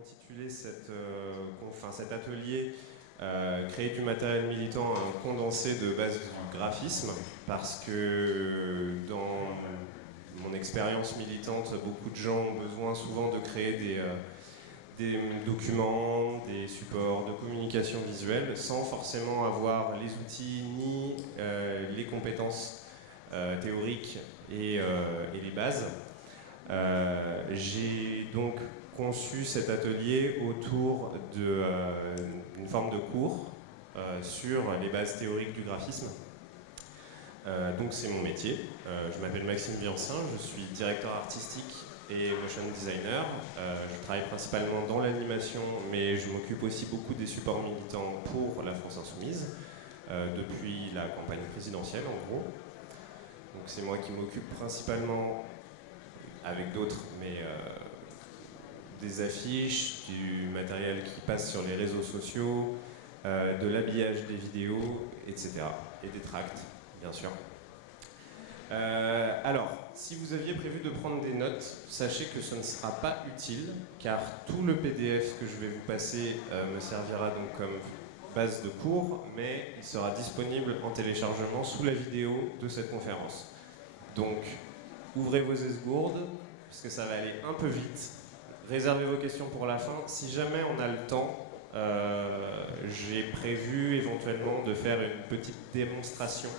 intitulé cet atelier Créer du matériel militant, un condensé de base du graphisme, parce que dans mon expérience militante, beaucoup de gens ont besoin souvent de créer des documents, des supports de communication visuelle, sans forcément avoir les outils ni les compétences théoriques et les bases. J'ai donc conçu cet atelier autour d'une forme de cours sur les bases théoriques du graphisme. Donc c'est mon métier. Je m'appelle Maxime Viancin, je suis directeur artistique et motion designer. Je travaille principalement dans l'animation, mais je m'occupe aussi beaucoup des supports militants pour la France Insoumise, depuis la campagne présidentielle en gros. Donc c'est moi qui m'occupe principalement, avec d'autres, mais des affiches, du matériel qui passe sur les réseaux sociaux, de l'habillage des vidéos, etc. Et des tracts, bien sûr. Alors, si vous aviez prévu de prendre des notes, sachez que ce ne sera pas utile, car tout le PDF que je vais vous passer me servira donc comme base de cours, mais il sera disponible en téléchargement sous la vidéo de cette conférence. Donc, ouvrez vos esgourdes, parce que ça va aller un peu vite. Réservez vos questions pour la fin. Si jamais on a le temps, j'ai prévu éventuellement de faire une petite démonstration,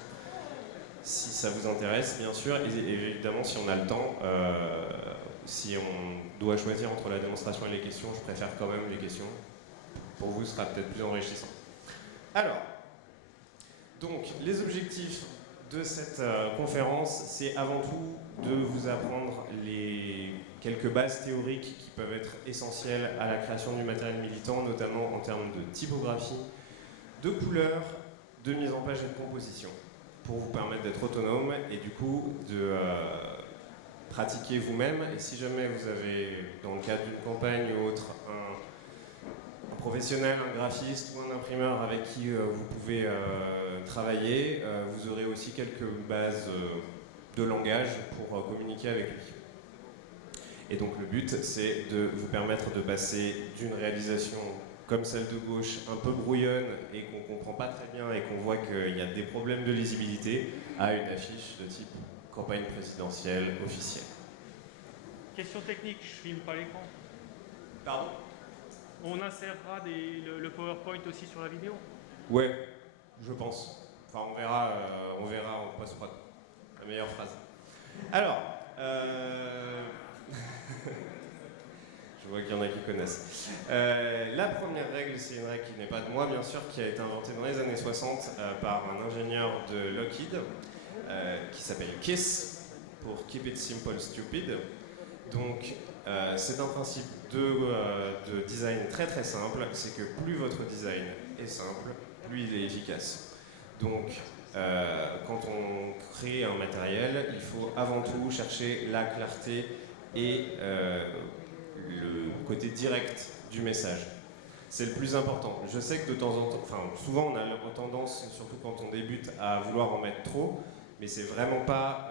si ça vous intéresse, bien sûr. Et évidemment, si on a le temps, si on doit choisir entre la démonstration et les questions, je préfère quand même les questions. Pour vous, ce sera peut-être plus enrichissant. Alors, donc, les objectifs de cette conférence, c'est avant tout de vous apprendre les quelques bases théoriques qui peuvent être essentielles à la création du matériel militant, notamment en termes de typographie, de couleurs, de mise en page et de composition, pour vous permettre d'être autonome et du coup de pratiquer vous-même. Et si jamais vous avez, dans le cadre d'une campagne ou autre, un professionnel, un graphiste ou un imprimeur avec qui vous pouvez travailler, vous aurez aussi quelques bases de langage pour communiquer avec lui. Et donc le but, c'est de vous permettre de passer d'une réalisation comme celle de gauche, un peu brouillonne et qu'on ne comprend pas très bien et qu'on voit qu'il y a des problèmes de lisibilité, à une affiche de type campagne présidentielle officielle. Question technique, je filme pas l'écran. Pardon ? On insérera le PowerPoint aussi sur la vidéo? Ouais, je pense. Enfin, on verra en post-prod. La meilleure phrase. Alors, je vois qu'il y en a qui connaissent. La première règle, c'est une règle qui n'est pas de moi, bien sûr, qui a été inventée dans les années 60 par un ingénieur de Lockheed qui s'appelle KISS, pour Keep It Simple Stupid. Donc, c'est un principe de design très très simple, c'est que plus votre design est simple, plus il est efficace. Donc, quand on crée un matériel, il faut avant tout chercher la clarté et le côté direct du message. C'est le plus important. Je sais que de temps en temps, enfin souvent on a tendance, surtout quand on débute, à vouloir en mettre trop, mais c'est vraiment pas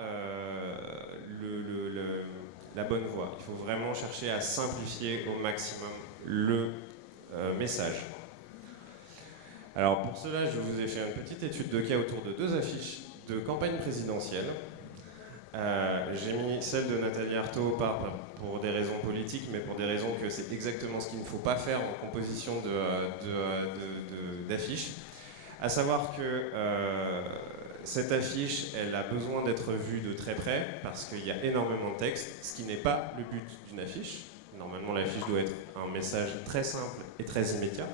la bonne voie. Il faut vraiment chercher à simplifier au maximum le message. Alors pour cela, je vous ai fait une petite étude de cas autour de deux affiches de campagne présidentielle. J'ai mis celle de Nathalie Arthaud pas pour des raisons politiques, mais pour des raisons que c'est exactement ce qu'il ne faut pas faire en composition d'affiches. À savoir que cette affiche, elle a besoin d'être vue de très près parce qu'il y a énormément de texte, ce qui n'est pas le but d'une affiche. Normalement, l'affiche doit être un message très simple et très immédiat.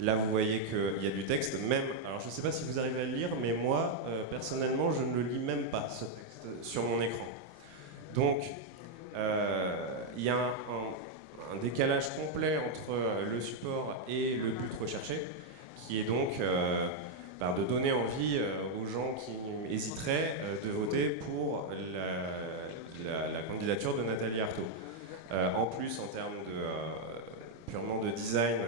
Là, vous voyez qu'il y a du texte, même... Alors, je ne sais pas si vous arrivez à le lire, mais moi, personnellement, je ne le lis même pas, ce texte, sur mon écran. Donc, il y a un décalage complet entre le support et le but recherché, qui est donc de donner envie aux gens qui hésiteraient de voter pour la candidature de Nathalie Arthaud. En plus, en termes purement de design,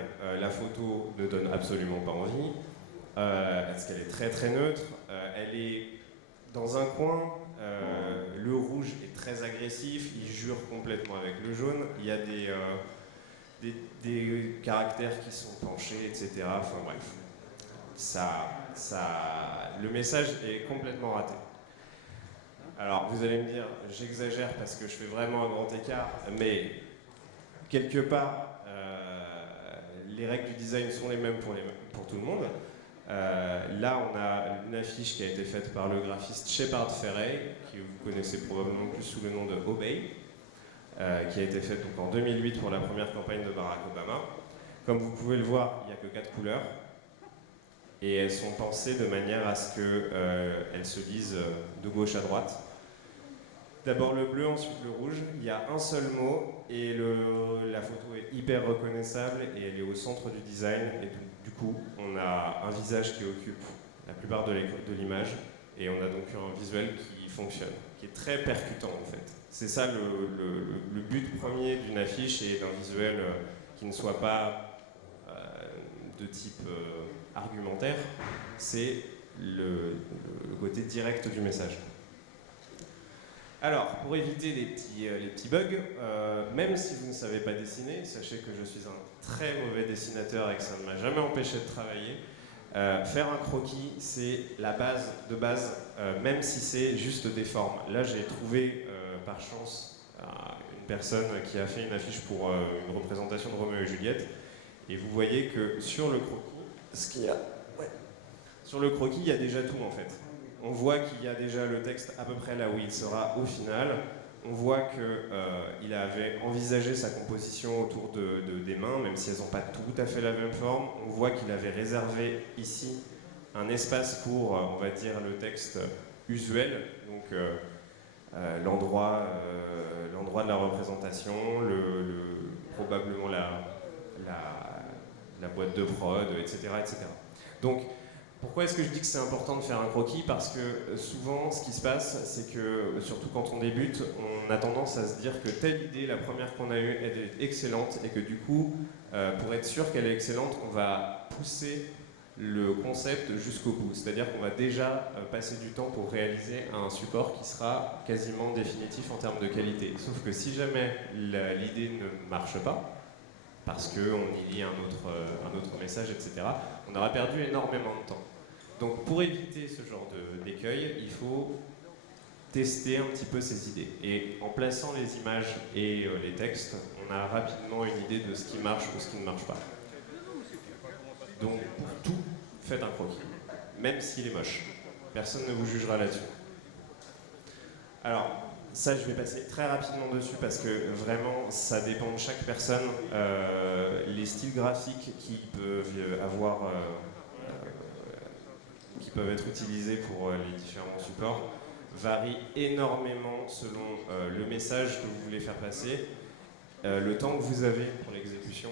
la photo ne donne absolument pas envie, parce qu'elle est très très neutre. Elle est dans un coin, le rouge est très agressif, il jure complètement avec le jaune. Il y a des caractères qui sont penchés, etc. Enfin bref, le message est complètement raté. Alors vous allez me dire, j'exagère parce que je fais vraiment un grand écart, mais quelque part, les règles du design sont les mêmes pour tout le monde. Là, on a une affiche qui a été faite par le graphiste Shepard Fairey, que vous connaissez probablement plus sous le nom de Obey, qui a été faite donc en 2008 pour la première campagne de Barack Obama. Comme vous pouvez le voir, il n'y a que 4 couleurs, et elles sont pensées de manière à ce qu'elles se lisent de gauche à droite. D'abord le bleu, ensuite le rouge. Il y a un seul mot et la photo est hyper reconnaissable et elle est au centre du design. Et du coup, on a un visage qui occupe la plupart de l'image et on a donc un visuel qui fonctionne, qui est très percutant en fait. C'est ça le but premier d'une affiche et d'un visuel qui ne soit pas de type argumentaire, c'est le côté direct du message. Alors, pour éviter les petits bugs, même si vous ne savez pas dessiner, sachez que je suis un très mauvais dessinateur et que ça ne m'a jamais empêché de travailler. Faire un croquis, c'est la base de base, même si c'est juste des formes. Là, j'ai trouvé par chance une personne qui a fait une affiche pour une représentation de Roméo et Juliette. Et vous voyez que sur le croquis, sur le croquis, il y a déjà tout en fait. On voit qu'il y a déjà le texte à peu près là où il sera au final. On voit qu'il avait envisagé sa composition autour des mains, même si elles n'ont pas tout à fait la même forme. On voit qu'il avait réservé ici un espace pour, on va dire, le texte usuel, donc l'endroit de la représentation, probablement la boîte de prod, etc. etc. Donc, pourquoi est-ce que je dis que c'est important de faire un croquis? Parce que souvent, ce qui se passe, c'est que, surtout quand on débute, on a tendance à se dire que telle idée, la première qu'on a eue, elle est excellente, et que du coup, pour être sûr qu'elle est excellente, on va pousser le concept jusqu'au bout. C'est-à-dire qu'on va déjà passer du temps pour réaliser un support qui sera quasiment définitif en termes de qualité. Sauf que si jamais l'idée ne marche pas, parce qu'on y lit un autre message, etc., on aura perdu énormément de temps. Donc pour éviter ce genre d'écueil, il faut tester un petit peu ces idées. Et en plaçant les images et les textes, on a rapidement une idée de ce qui marche ou ce qui ne marche pas. Donc pour tout, faites un croquis, même s'il est moche. Personne ne vous jugera là-dessus. Alors, ça, je vais passer très rapidement dessus parce que vraiment, ça dépend de chaque personne. Les styles graphiques qui peuvent être utilisés pour les différents supports varient énormément selon le message que vous voulez faire passer, le temps que vous avez pour l'exécution.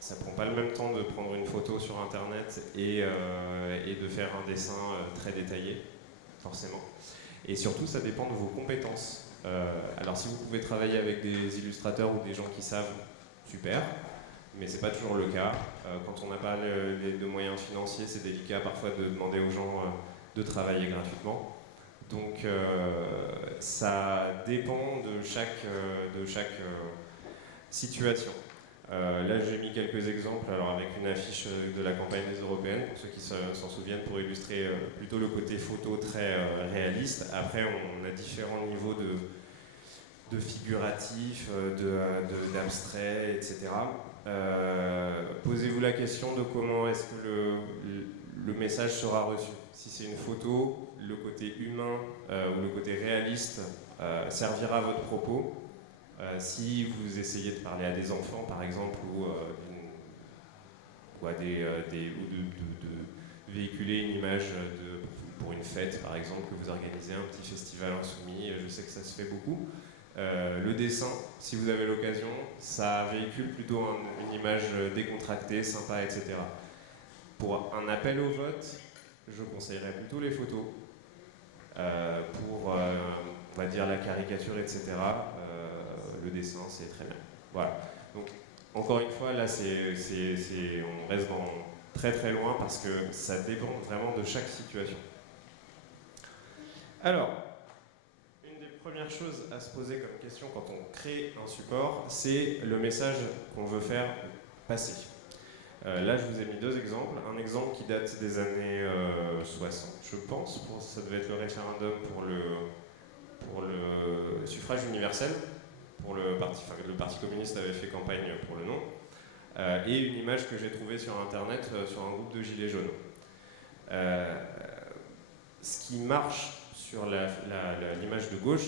Ça prend pas le même temps de prendre une photo sur internet et de faire un dessin très détaillé, forcément. Et surtout, ça dépend de vos compétences. Alors si vous pouvez travailler avec des illustrateurs ou des gens qui savent, super, mais c'est pas toujours le cas. Quand on n'a pas de moyens financiers, c'est délicat parfois de demander aux gens de travailler gratuitement. Donc ça dépend de chaque situation. Là j'ai mis quelques exemples, alors avec une affiche de la campagne des Européennes, pour ceux qui s'en souviennent, pour illustrer plutôt le côté photo très réaliste. Après on a différents niveaux de figuratif, d'abstrait, etc. Posez-vous la question de comment est-ce que le message sera reçu. Si c'est une photo, le côté humain ou le côté réaliste servira à votre propos. Si vous essayez de parler à des enfants, par exemple, ou de véhiculer une image pour une fête, par exemple, que vous organisez un petit festival insoumis, je sais que ça se fait beaucoup. Le dessin, si vous avez l'occasion, ça véhicule plutôt une image décontractée, sympa, etc. Pour un appel au vote, je conseillerais plutôt les photos. Pour, on va dire, la caricature, etc., le dessin, c'est très bien. Voilà. Donc, encore une fois, là, on reste très très loin parce que ça dépend vraiment de chaque situation. Alors, une des premières choses à se poser comme question quand on crée un support, c'est le message qu'on veut faire passer. Là, je vous ai mis deux exemples. Un exemple qui date des années 60, je pense. Ça devait être le référendum pour le suffrage universel. Le Parti communiste avait fait campagne pour le non. Et une image que j'ai trouvée sur Internet sur un groupe de gilets jaunes. Ce qui marche sur l'image de gauche,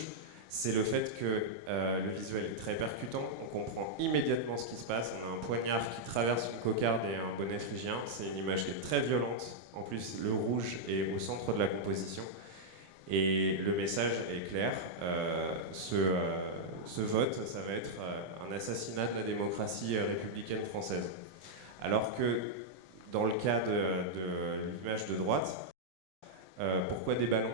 c'est le fait que le visuel est très percutant, on comprend immédiatement ce qui se passe, on a un poignard qui traverse une cocarde et un bonnet phrygien, c'est une image qui est très violente, en plus le rouge est au centre de la composition, et le message est clair, ce vote, ça va être un assassinat de la démocratie républicaine française. Alors que dans le cas de l'image de droite, pourquoi des ballons ?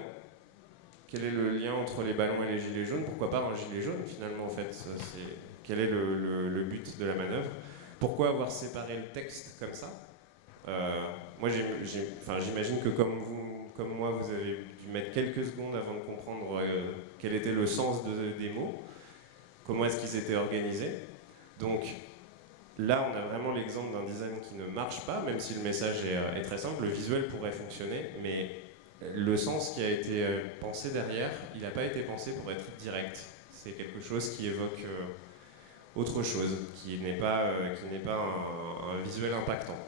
Quel est le lien entre les ballons et les gilets jaunes ? Pourquoi pas un gilet jaune finalement en fait ? Quel est le but de la manœuvre ? Pourquoi avoir séparé le texte comme ça ? Moi j'imagine que comme moi, vous avez dû mettre quelques secondes avant de comprendre quel était le sens des mots, comment est-ce qu'ils étaient organisés. Donc là, on a vraiment l'exemple d'un design qui ne marche pas, même si le message est très simple, le visuel pourrait fonctionner, mais le sens qui a été pensé derrière, il n'a pas été pensé pour être direct. C'est quelque chose qui évoque autre chose, qui n'est pas un visuel impactant.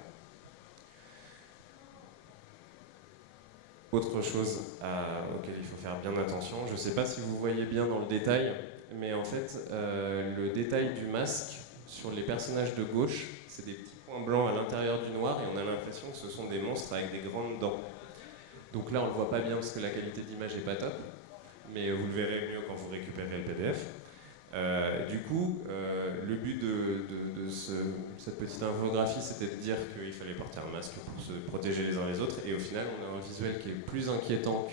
Autre chose auquel il faut faire bien attention, je ne sais pas si vous voyez bien dans le détail, mais en fait, le détail du masque sur les personnages de gauche, c'est des petits points blancs à l'intérieur du noir et on a l'impression que ce sont des monstres avec des grandes dents. Donc là, on ne le voit pas bien parce que la qualité d'image n'est pas top, mais vous le verrez mieux quand vous récupérez le PDF. Du coup, le but de cette petite infographie, c'était de dire qu'il fallait porter un masque pour se protéger les uns les autres, et au final, on a un visuel qui est plus inquiétant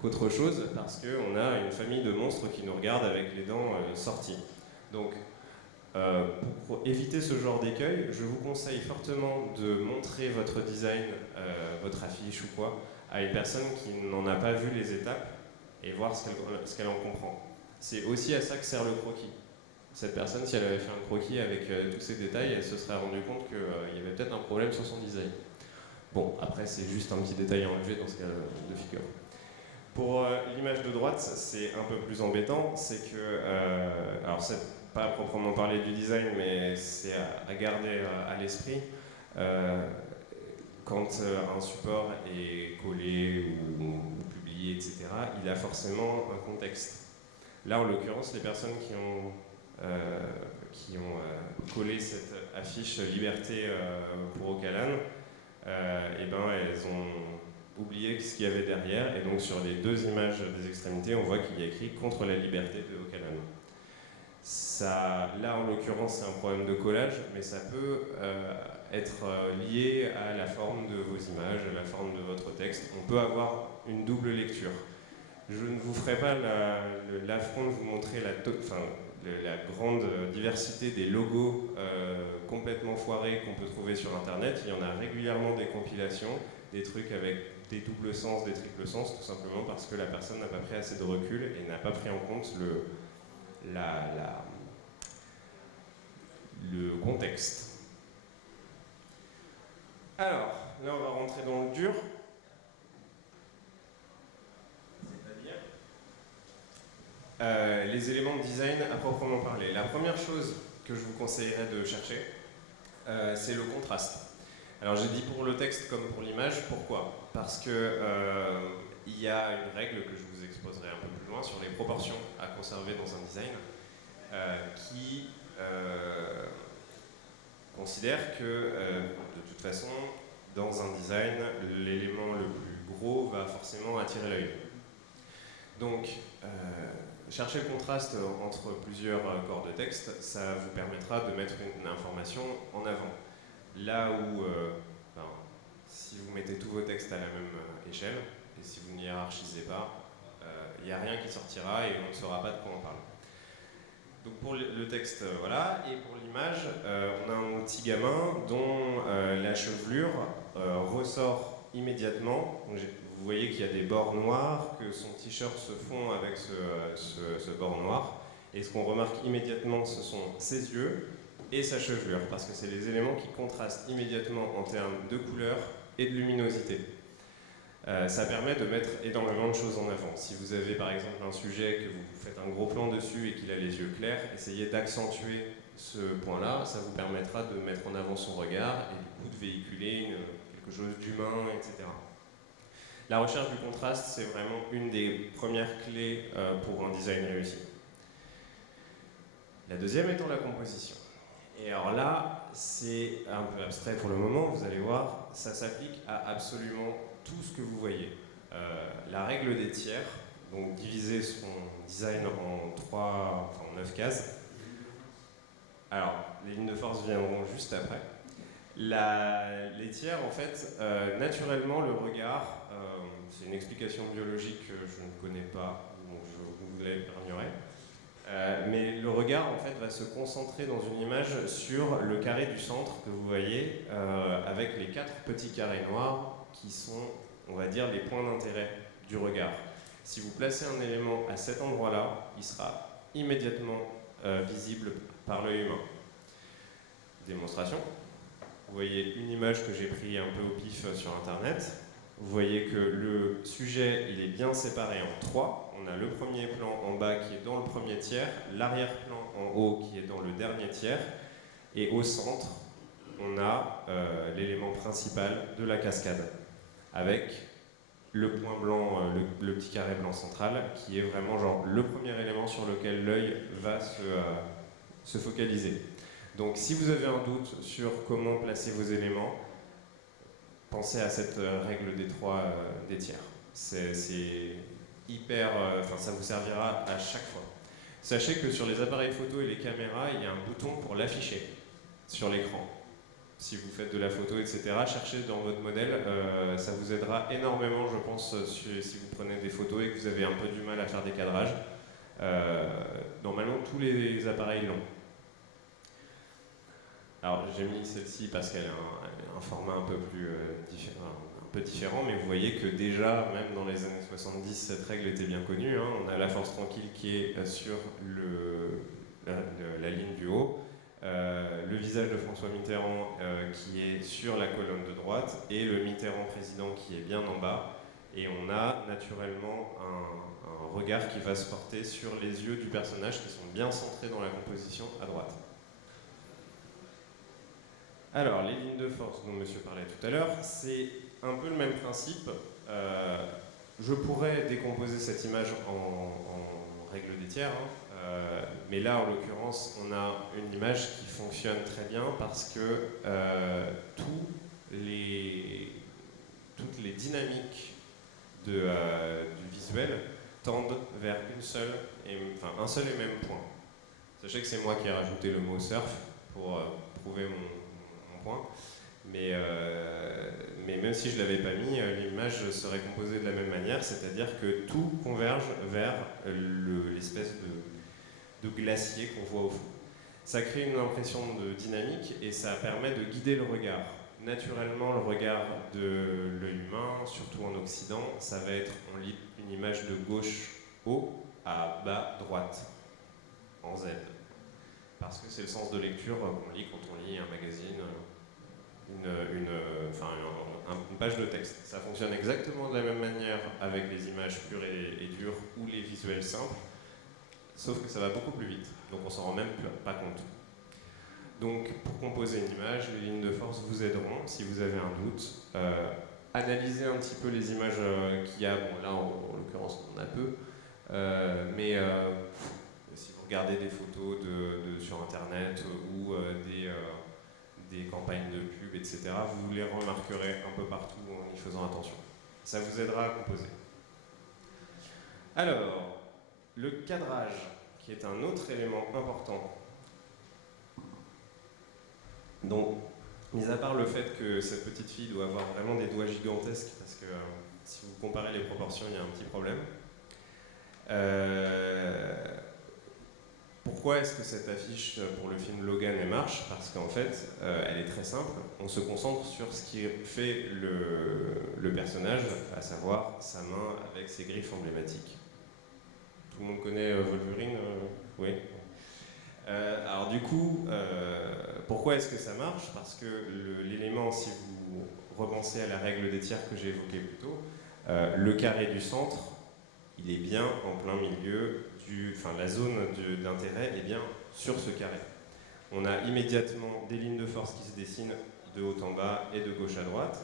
qu'autre chose, parce qu'on a une famille de monstres qui nous regardent avec les dents sorties. Donc, pour éviter ce genre d'écueil, je vous conseille fortement de montrer votre design, votre affiche ou quoi, à une personne qui n'en a pas vu les étapes et voir ce qu'elle en comprend. C'est aussi à ça que sert le croquis. Cette personne, si elle avait fait un croquis avec tous ces détails, elle se serait rendue compte qu'il y avait peut-être un problème sur son design. Bon, après, c'est juste un petit détail à enlever dans ce cas de figure. Pour l'image de droite, c'est un peu plus embêtant, c'est que, alors c'est pas à proprement parler du design, mais c'est à garder à l'esprit. Quand un support est collé ou publié, etc., il a forcément un contexte. Là, en l'occurrence, les personnes qui ont collé cette affiche Liberté pour Ocalan, elles ont oublié ce qu'il y avait derrière, et donc sur les deux images des extrémités, on voit qu'il y a écrit « Contre la liberté de Ocalan ». Là, en l'occurrence, c'est un problème de collage, mais ça peut être lié à la forme de vos images, à la forme de votre texte. On peut avoir une double lecture. Je ne vous ferai pas l'affront de vous montrer la grande diversité des logos complètement foirés qu'on peut trouver sur Internet. Il y en a régulièrement des compilations, des trucs avec des doubles sens, des triples sens, tout simplement parce que la personne n'a pas pris assez de recul et n'a pas pris en compte le contexte. Alors, là on va rentrer dans le dur. Les éléments de design à proprement parler. La première chose que je vous conseillerais de chercher, c'est le contraste. Alors j'ai dit pour le texte comme pour l'image, pourquoi ? Parce que il y a une règle que je vous exposerai un peu plus loin sur les proportions à conserver dans un design qui considère que de toute façon, dans un design, l'élément le plus gros va forcément attirer l'œil. Donc, chercher le contraste entre plusieurs corps de texte, ça vous permettra de mettre une information en avant. Là où, si vous mettez tous vos textes à la même échelle, et si vous ne hiérarchisez pas, il n'y a rien qui sortira et on ne saura pas de quoi on parle. Donc pour le texte, voilà, et pour l'image, on a un petit gamin dont la chevelure ressort immédiatement. Donc vous voyez qu'il y a des bords noirs, que son t-shirt se fond avec ce bord noir. Et ce qu'on remarque immédiatement, ce sont ses yeux et sa chevelure, parce que c'est les éléments qui contrastent immédiatement en termes de couleur et de luminosité. Ça permet de mettre énormément de choses en avant. Si vous avez par exemple un sujet, que vous faites un gros plan dessus et qu'il a les yeux clairs, essayez d'accentuer ce point-là, ça vous permettra de mettre en avant son regard et du coup de véhiculer quelque chose d'humain, etc. La recherche du contraste, c'est vraiment une des premières clés pour un design réussi. La deuxième étant la composition. Et alors là, c'est un peu abstrait pour le moment, vous allez voir, ça s'applique à absolument tout ce que vous voyez. La règle des tiers, donc diviser son design en 9 cases. Alors, les lignes de force viendront juste après. Les tiers, en fait, naturellement, le regard, c'est une explication biologique que je ne connais pas, donc je vous l'épargnerai. Mais le regard, en fait, va se concentrer dans une image sur le carré du centre que vous voyez, avec les 4 petits carrés noirs qui sont, on va dire, les points d'intérêt du regard. Si vous placez un élément à cet endroit-là, il sera immédiatement visible par l'œil humain. Démonstration. Vous voyez une image que j'ai prise un peu au pif sur Internet. Vous voyez que le sujet, il est bien séparé en 3. On a le premier plan en bas qui est dans le premier tiers, l'arrière-plan en haut qui est dans le dernier tiers, et au centre, on a l'élément principal de la cascade, avec le point blanc, le petit carré blanc central, qui est vraiment genre le premier élément sur lequel l'œil va se focaliser. Donc si vous avez un doute sur comment placer vos éléments, pensez à cette règle des tiers. C'est hyper, ça vous servira à chaque fois. Sachez que sur les appareils photo et les caméras, il y a un bouton pour l'afficher sur l'écran. Si vous faites de la photo, etc., cherchez dans votre modèle, ça vous aidera énormément, je pense, si vous prenez des photos et que vous avez un peu du mal à faire des cadrages. Normalement, tous les appareils l'ont. Alors, j'ai mis celle-ci parce qu'elle a un format un peu différent, mais vous voyez que déjà, même dans les années 70, cette règle était bien connue. Hein. On a la force tranquille qui est sur la ligne du haut, le visage de François Mitterrand qui est sur la colonne de droite, et le Mitterrand président qui est bien en bas. Et on a naturellement un regard qui va se porter sur les yeux du personnage qui sont bien centrés dans la composition à droite. Alors, les lignes de force dont monsieur parlait tout à l'heure, c'est un peu le même principe. Je pourrais décomposer cette image en règle des tiers, hein, mais là, en l'occurrence, on a une image qui fonctionne très bien parce que toutes les dynamiques du visuel tendent vers un seul et même point. Sachez que c'est moi qui ai rajouté le mot surf pour prouver mon point, mais même si je ne l'avais pas mis, l'image serait composée de la même manière, c'est-à-dire que tout converge vers l'espèce de glacier qu'on voit au fond. Ça crée une impression de dynamique et ça permet de guider le regard. Naturellement, le regard de l'œil humain, surtout en Occident, ça va être, on lit une image de gauche haut à bas droite, en Z. Parce que c'est le sens de lecture qu'on lit quand on lit un magazine, une page de texte. Ça fonctionne exactement de la même manière avec les images pures et dures ou les visuels simples, sauf que ça va beaucoup plus vite, donc on s'en rend même pas compte. Donc pour composer une image, les lignes de force vous aideront si vous avez un doute. Analysez un petit peu les images qu'il y a, bon là en l'occurrence on en a peu, mais si vous regardez des photos sur internet ou des campagnes de pub, etc., vous les remarquerez un peu partout en y faisant attention. Ça vous aidera à composer. Alors, le cadrage, qui est un autre élément important. Donc, mis à part le fait que cette petite fille doit avoir vraiment des doigts gigantesques, parce que si vous comparez les proportions, il y a un petit problème. Pourquoi est-ce que cette affiche pour le film Logan elle marche? Parce qu'en fait, elle est très simple. On se concentre sur ce qui fait le personnage, à savoir sa main avec ses griffes emblématiques. Tout le monde connaît Wolverine Oui. Alors du coup, pourquoi est-ce que ça marche? Parce que l'élément, si vous repensez à la règle des tiers que j'ai évoquée plus tôt, le carré du centre, il est bien en plein milieu la zone d'intérêt est bien sur ce carré. On a immédiatement des lignes de force qui se dessinent de haut en bas et de gauche à droite.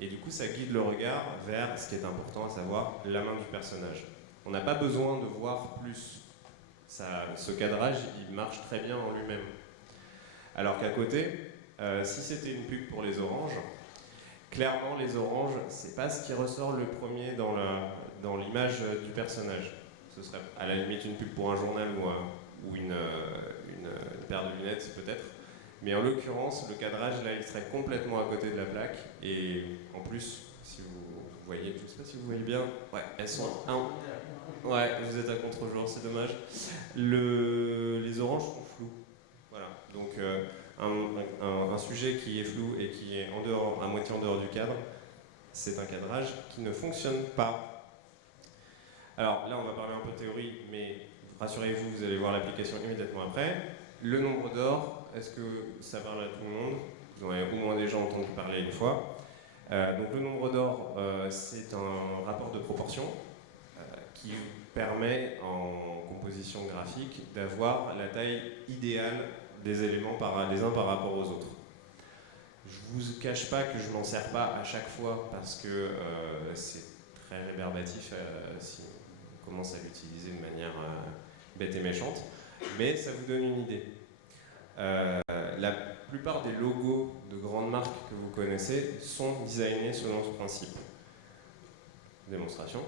Et du coup, ça guide le regard vers ce qui est important, à savoir la main du personnage. On n'a pas besoin de voir plus. Ce cadrage, il marche très bien en lui-même. Alors qu'à côté, si c'était une pub pour les oranges, clairement, les oranges, c'est pas ce qui ressort le premier dans l'image du personnage. Ce serait à la limite une pub pour un journal ou une paire de lunettes peut-être. Mais en l'occurrence, le cadrage là, il serait complètement à côté de la plaque. Et en plus, si vous voyez, je ne sais pas si vous voyez bien, ouais, elles sont ouais, vous êtes à contre-jour, c'est dommage. Les oranges sont floues. Voilà. Donc un sujet qui est flou et qui est à moitié en dehors du cadre, c'est un cadrage qui ne fonctionne pas. Alors là, on va parler un peu de théorie, mais rassurez-vous, vous allez voir l'application immédiatement après. Le nombre d'or, est-ce que ça parle à tout le monde? Vous en avez au moins déjà entendu parler une fois. Donc le nombre d'or, c'est un rapport de proportion qui permet en composition graphique d'avoir la taille idéale des éléments les uns par rapport aux autres. Je ne vous cache pas que je m'en sers pas à chaque fois parce que c'est très rébarbatif si on commence à l'utiliser de manière bête et méchante, mais ça vous donne une idée. La plupart des logos de grandes marques que vous connaissez sont designés selon ce principe. Démonstration.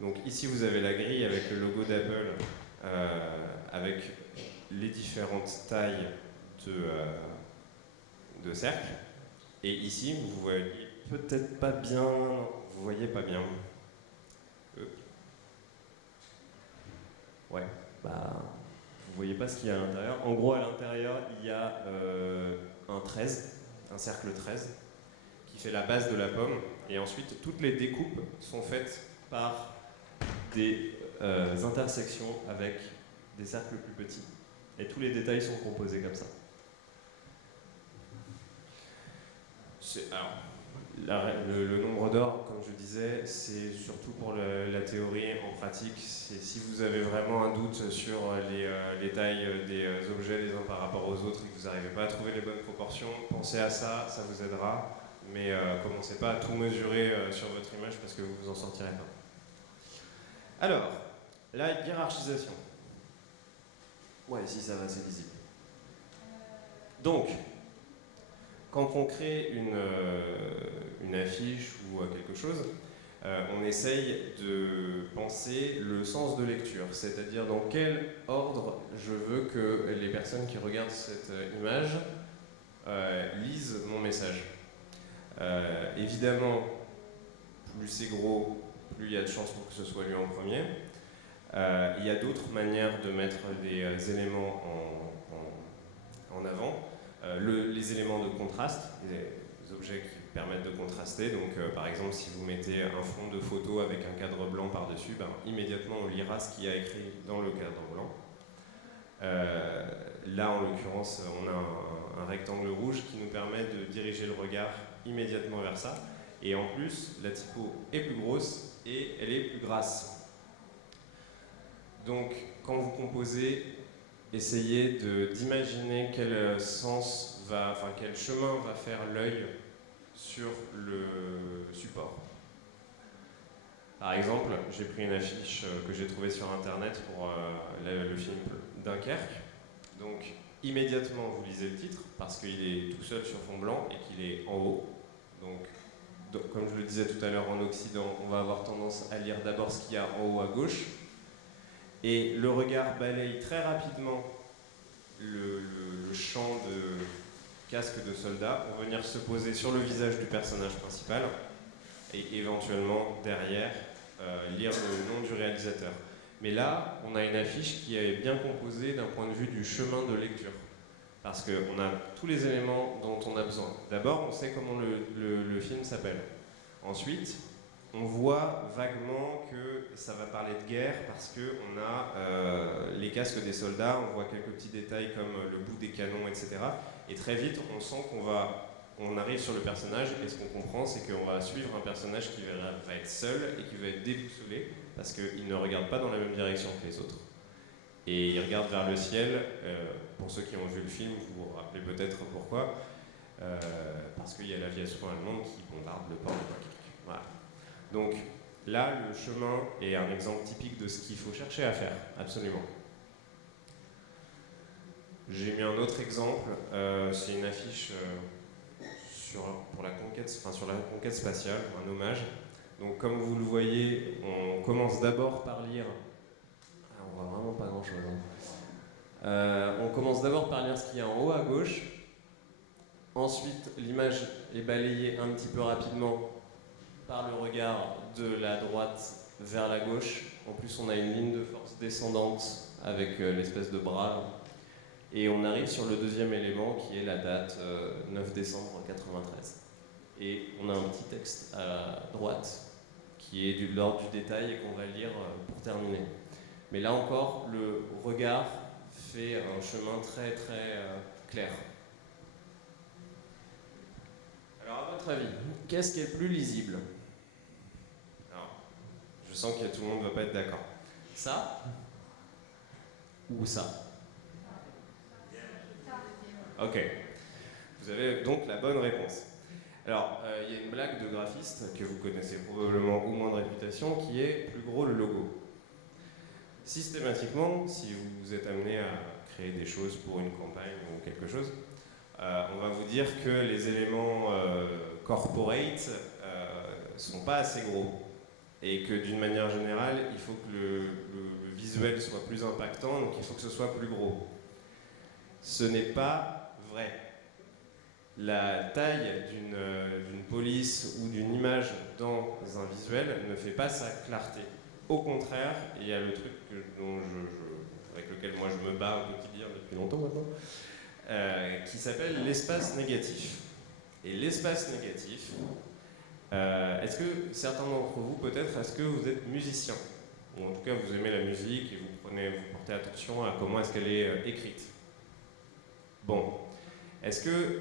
Donc ici vous avez la grille avec le logo d'Apple, avec les différentes tailles de cercles. Et ici vous voyez peut-être pas bien, vous voyez pas bien. Ouais, bah vous voyez pas ce qu'il y a à l'intérieur. En gros à l'intérieur il y a un 13, un cercle 13, qui fait la base de la pomme. Et ensuite toutes les découpes sont faites par des intersections avec des cercles plus petits. Et tous les détails sont composés comme ça. Alors, le nombre d'or, comme je disais, c'est surtout pour la théorie. En pratique, si vous avez vraiment un doute sur les tailles des objets les uns par rapport aux autres et que vous n'arrivez pas à trouver les bonnes proportions, pensez à ça, ça vous aidera. Mais commencez pas à tout mesurer sur votre image parce que vous vous en sortirez pas. Alors, la hiérarchisation. Ouais, si ça va, c'est visible. Donc, quand on crée une affiche ou quelque chose, on essaye de penser le sens de lecture, c'est-à-dire dans quel ordre je veux que les personnes qui regardent cette image lisent mon message. Évidemment, plus c'est gros, plus il y a de chances pour que ce soit lu en premier. Il y a d'autres manières de mettre des éléments en avant. Les éléments de contraste, les objets qui permettent de contraster. Donc, par exemple, si vous mettez un fond de photo avec un cadre blanc par-dessus, immédiatement on lira ce qu'il y a écrit dans le cadre blanc. Là, en l'occurrence, on a un rectangle rouge qui nous permet de diriger le regard immédiatement vers ça. Et en plus, la typo est plus grosse et elle est plus grasse. Donc, quand vous composez, essayez d'imaginer quel quel chemin va faire l'œil sur le support. Par exemple, j'ai pris une affiche que j'ai trouvée sur internet pour le film Dunkerque. Donc, immédiatement, vous lisez le titre parce qu'il est tout seul sur fond blanc et qu'il est en haut. Donc, comme je le disais tout à l'heure, en Occident, on va avoir tendance à lire d'abord ce qu'il y a en haut à gauche. Et le regard balaye très rapidement le champ de casque de soldat pour venir se poser sur le visage du personnage principal et éventuellement derrière lire le nom du réalisateur. Mais là, on a une affiche qui est bien composée d'un point de vue du chemin de lecture. Parce qu'on a tous les éléments dont on a besoin. D'abord, on sait comment le film s'appelle. Ensuite, on voit vaguement que ça va parler de guerre parce qu'on a les casques des soldats, on voit quelques petits détails comme le bout des canons, etc. Et très vite, on sent on arrive sur le personnage et ce qu'on comprend, c'est qu'on va suivre un personnage qui va être seul et qui va être déboussolé parce qu'il ne regarde pas dans la même direction que les autres. Et il regarde vers le ciel. Pour ceux qui ont vu le film, vous vous rappelez peut-être pourquoi. Parce qu'il y a l'aviation allemande qui bombarde le port de Dunkerque. Voilà. Donc là, le chemin est un exemple typique de ce qu'il faut chercher à faire, absolument. J'ai mis un autre exemple, c'est une affiche sur la conquête spatiale, un hommage. Donc comme vous le voyez, on commence d'abord par lire... on voit vraiment pas grand-chose. On commence d'abord par lire ce qu'il y a en haut à gauche. Ensuite, l'image est balayée un petit peu rapidement par le regard de la droite vers la gauche. En plus, on a une ligne de force descendante avec l'espèce de bras. Et on arrive sur le deuxième élément qui est la date 9 décembre 93. Et on a un petit texte à droite qui est de l'ordre du détail et qu'on va lire pour terminer. Mais là encore, le regard fait un chemin très très clair. Alors à votre avis, qu'est-ce qui est le plus lisible? Alors, je sens que tout le monde ne va pas être d'accord. Ça ou ça? Ok. Vous avez donc la bonne réponse. Alors, il y a une blague de graphiste que vous connaissez probablement ou moins de réputation qui est plus gros le logo. Systématiquement, si vous êtes amené à créer des choses pour une campagne ou quelque chose, on va vous dire que les éléments corporate sont pas assez gros et que d'une manière générale, il faut que le visuel soit plus impactant, donc il faut que ce soit plus gros. Ce n'est pas vrai. La taille d'une police ou d'une image dans un visuel ne fait pas sa clarté. Au contraire, il y a le truc avec lequel moi je me bats au quotidien depuis longtemps maintenant, qui s'appelle l'espace négatif. Et l'espace négatif, est-ce que certains d'entre vous, peut-être, est-ce que vous êtes musicien? Ou en tout cas, vous aimez la musique et vous portez attention à comment est-ce qu'elle est écrite? Bon. Est-ce que...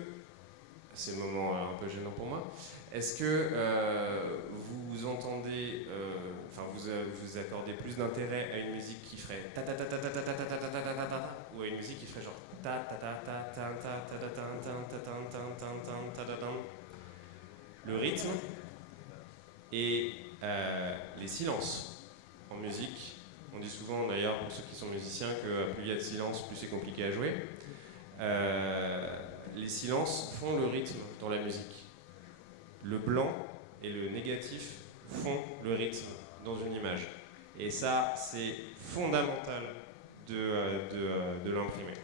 C'est le moment un peu gênant pour moi. Est-ce que vous entendez... vous accordez plus d'intérêt à une musique qui ferait ta ta ta ta ta ta ta ta ta ta ta ta ou à une musique qui ferait genre ta ta ta ta ta ta ta ta ta ta ta ta ta ta. Le rythme et les silences en musique. On dit souvent d'ailleurs pour ceux qui sont musiciens que plus il y a de silence, plus c'est compliqué à jouer. Les silences font le rythme dans la musique. Le blanc et le négatif font le rythme dans une image. Et ça, c'est fondamental de l'imprimer.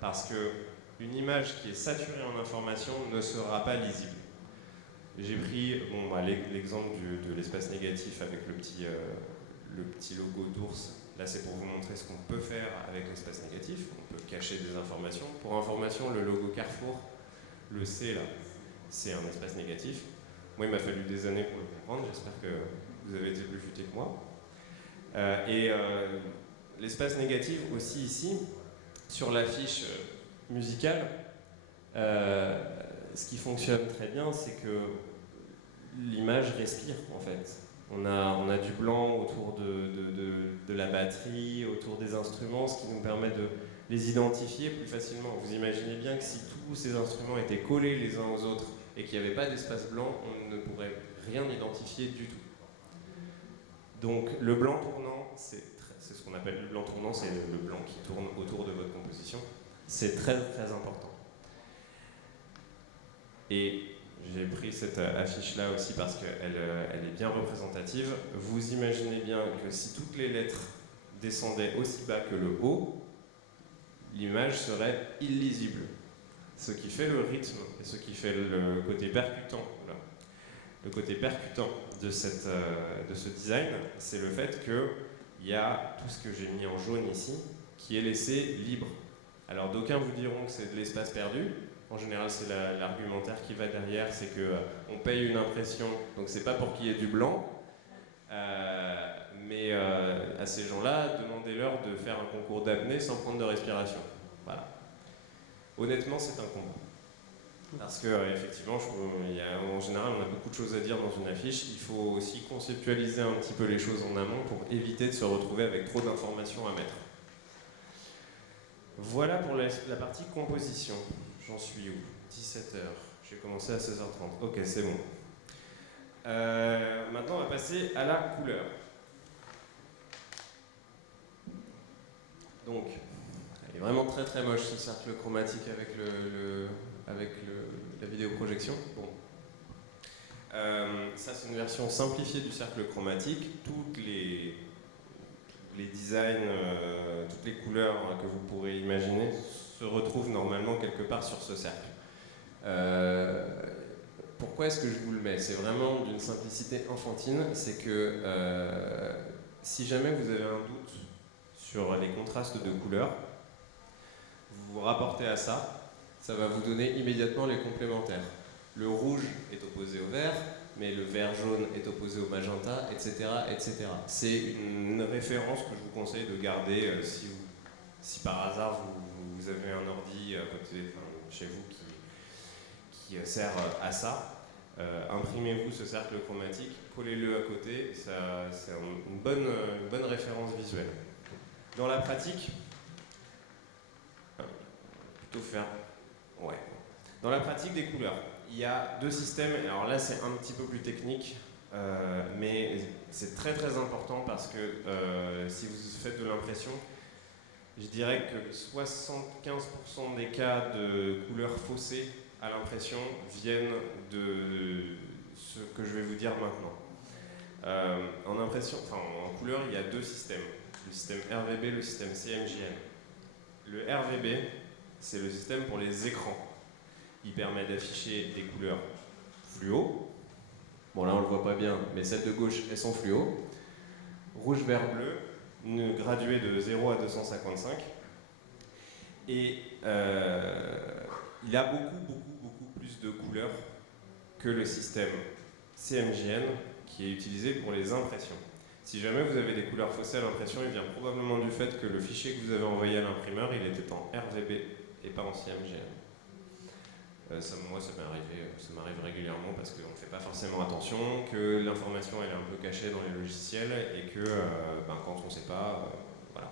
Parce qu'une image qui est saturée en information ne sera pas lisible. J'ai pris l'exemple de l'espace négatif avec le petit logo d'ours. Là, c'est pour vous montrer ce qu'on peut faire avec l'espace négatif. On peut cacher des informations. Pour information, le logo Carrefour, le C, là, c'est un espace négatif. Moi, il m'a fallu des années pour le comprendre. J'espère que vous avez été plus futé que moi. L'espace négatif aussi ici, sur l'affiche musicale, ce qui fonctionne très bien, c'est que l'image respire, en fait. On a du blanc autour de la batterie, autour des instruments, ce qui nous permet de les identifier plus facilement. Vous imaginez bien que si tous ces instruments étaient collés les uns aux autres et qu'il n'y avait pas d'espace blanc, on ne pourrait rien identifier du tout. Donc le blanc tournant, c'est ce qu'on appelle le blanc tournant, c'est le blanc qui tourne autour de votre composition. C'est très très important. Et j'ai pris cette affiche-là aussi parce qu'elle est bien représentative. Vous imaginez bien que si toutes les lettres descendaient aussi bas que le haut, l'image serait illisible. Ce qui fait le rythme et ce qui fait le côté percutant. Là. Le côté percutant de ce design, c'est le fait que il y a tout ce que j'ai mis en jaune ici, qui est laissé libre. Alors d'aucuns vous diront que c'est de l'espace perdu. En général, c'est l'argumentaire qui va derrière, c'est qu'on paye une impression, donc c'est pas pour qu'il y ait du blanc. Mais à ces gens-là, demandez-leur de faire un concours d'apnée sans prendre de respiration. Voilà. Honnêtement, c'est un combo. Parce que effectivement, en général, on a beaucoup de choses à dire dans une affiche. Il faut aussi conceptualiser un petit peu les choses en amont pour éviter de se retrouver avec trop d'informations à mettre. Voilà pour la partie composition. J'en suis où? 17h. J'ai commencé à 16h30. Ok, c'est bon. Maintenant, on va passer à la couleur. Donc, elle est vraiment très très moche ce cercle chromatique avec la vidéoprojection. Bon. Ça, c'est une version simplifiée du cercle chromatique. Toutes les designs, toutes les couleurs que vous pourrez imaginer se retrouvent normalement quelque part sur ce cercle. Pourquoi est-ce que je vous le mets? C'est vraiment d'une simplicité enfantine. C'est que si jamais vous avez un doute sur les contrastes de couleurs, vous vous rapportez à ça, ça va vous donner immédiatement les complémentaires. Le rouge est opposé au vert, mais le vert jaune est opposé au magenta, etc. etc. C'est une référence que je vous conseille de garder si par hasard vous avez un ordi à côté, chez vous qui sert à ça. Imprimez-vous ce cercle chromatique, collez-le à côté, c'est une bonne référence visuelle. Dans la pratique, Dans la pratique des couleurs, il y a deux systèmes. Alors là, c'est un petit peu plus technique, mais c'est très très important parce que si vous faites de l'impression, je dirais que 75% des cas de couleurs faussées à l'impression viennent de ce que je vais vous dire maintenant. En couleur, il y a deux systèmes. Le système RVB, le système CMJN. Le RVB, c'est le système pour les écrans. Il permet d'afficher des couleurs fluo. Bon, là, on ne le voit pas bien, mais celles de gauche, elles sont fluo. Rouge, vert, bleu, une graduée de 0 à 255. Et il a beaucoup plus de couleurs que le système CMJN qui est utilisé pour les impressions. Si jamais vous avez des couleurs faussées à l'impression, il vient probablement du fait que le fichier que vous avez envoyé à l'imprimeur, il était en RVB et pas en CMJN. Moi, ça m'arrive régulièrement parce qu'on ne fait pas forcément attention, que l'information elle est un peu cachée dans les logiciels et que quand on ne sait pas, voilà.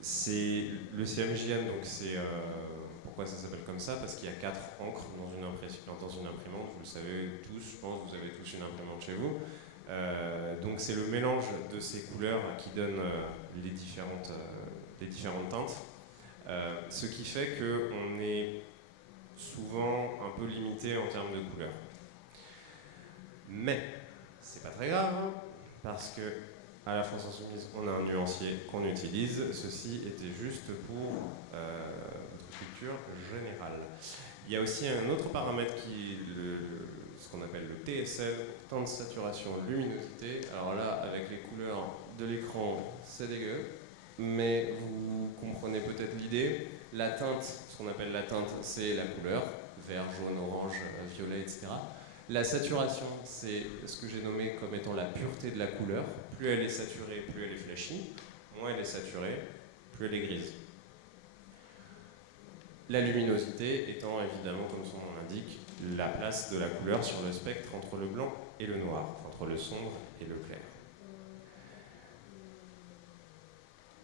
C'est le CMJN, donc c'est pourquoi ça s'appelle comme ça? Parce qu'il y a 4 encres dans une imprimante. Vous le savez tous, je pense, vous avez tous une imprimante chez vous. Donc c'est le mélange de ces couleurs qui donne les différentes teintes. Ce qui fait qu'on est souvent un peu limité en termes de couleurs. Mais c'est pas très grave, hein, parce que à la France Insoumise, on a un nuancier qu'on utilise. Ceci était juste pour notre culture générale. Il y a aussi un autre paramètre qui est ce qu'on appelle le TSL, temps de saturation luminosité. Alors là, avec les couleurs de l'écran, c'est dégueu. Mais vous comprenez peut-être l'idée. La teinte, ce qu'on appelle la teinte, c'est la couleur, vert, jaune, orange, violet, etc. La saturation, c'est ce que j'ai nommé comme étant la pureté de la couleur. Plus elle est saturée, plus elle est flashy. Moins elle est saturée, plus elle est grise. La luminosité étant évidemment, comme son nom l'indique, la place de la couleur sur le spectre entre le blanc et le noir, entre le sombre et le clair.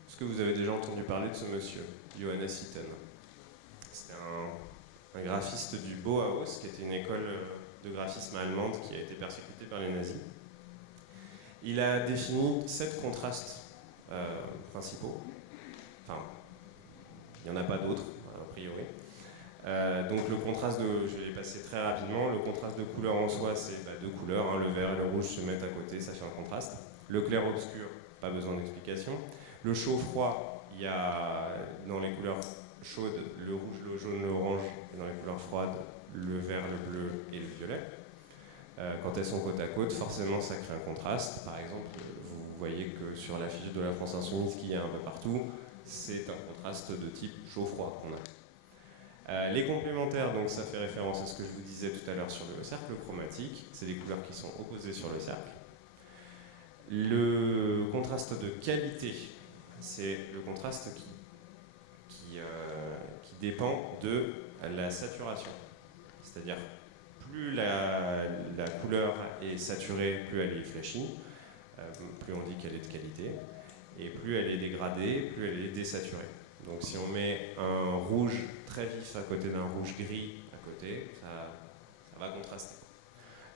Est-ce que vous avez déjà entendu parler de ce monsieur, Johannes Itten? C'est un graphiste du Bauhaus, qui était une école de graphisme allemande qui a été persécutée par les nazis. Il a défini 7 contrastes principaux. Enfin, il n'y en a pas d'autres, a priori. Donc le contraste je vais les passer très rapidement. Le contraste de couleur en soi, c'est 2 couleurs, hein, le vert et le rouge se mettent à côté, ça fait un contraste. Le clair-obscur, pas besoin d'explication. Le chaud-froid, il y a dans les couleurs chaudes le rouge, le jaune, l'orange, et dans les couleurs froides, le vert, le bleu et le violet. Quand elles sont côte à côte, forcément ça crée un contraste. Par exemple, vous vous voyez que sur l'affiche de la France Insoumise qu'il y a un peu partout, c'est un contraste de type chaud-froid qu'on a. Les complémentaires, donc ça fait référence à ce que je vous disais tout à l'heure sur le cercle chromatique, c'est des couleurs qui sont opposées sur le cercle. Le contraste de qualité, c'est le contraste qui dépend de la saturation. C'est-à-dire, plus la couleur est saturée, plus elle est flashy, plus on dit qu'elle est de qualité, et plus elle est dégradée, plus elle est désaturée. Donc si on met un rouge très vif à côté d'un rouge gris à côté, ça va contraster.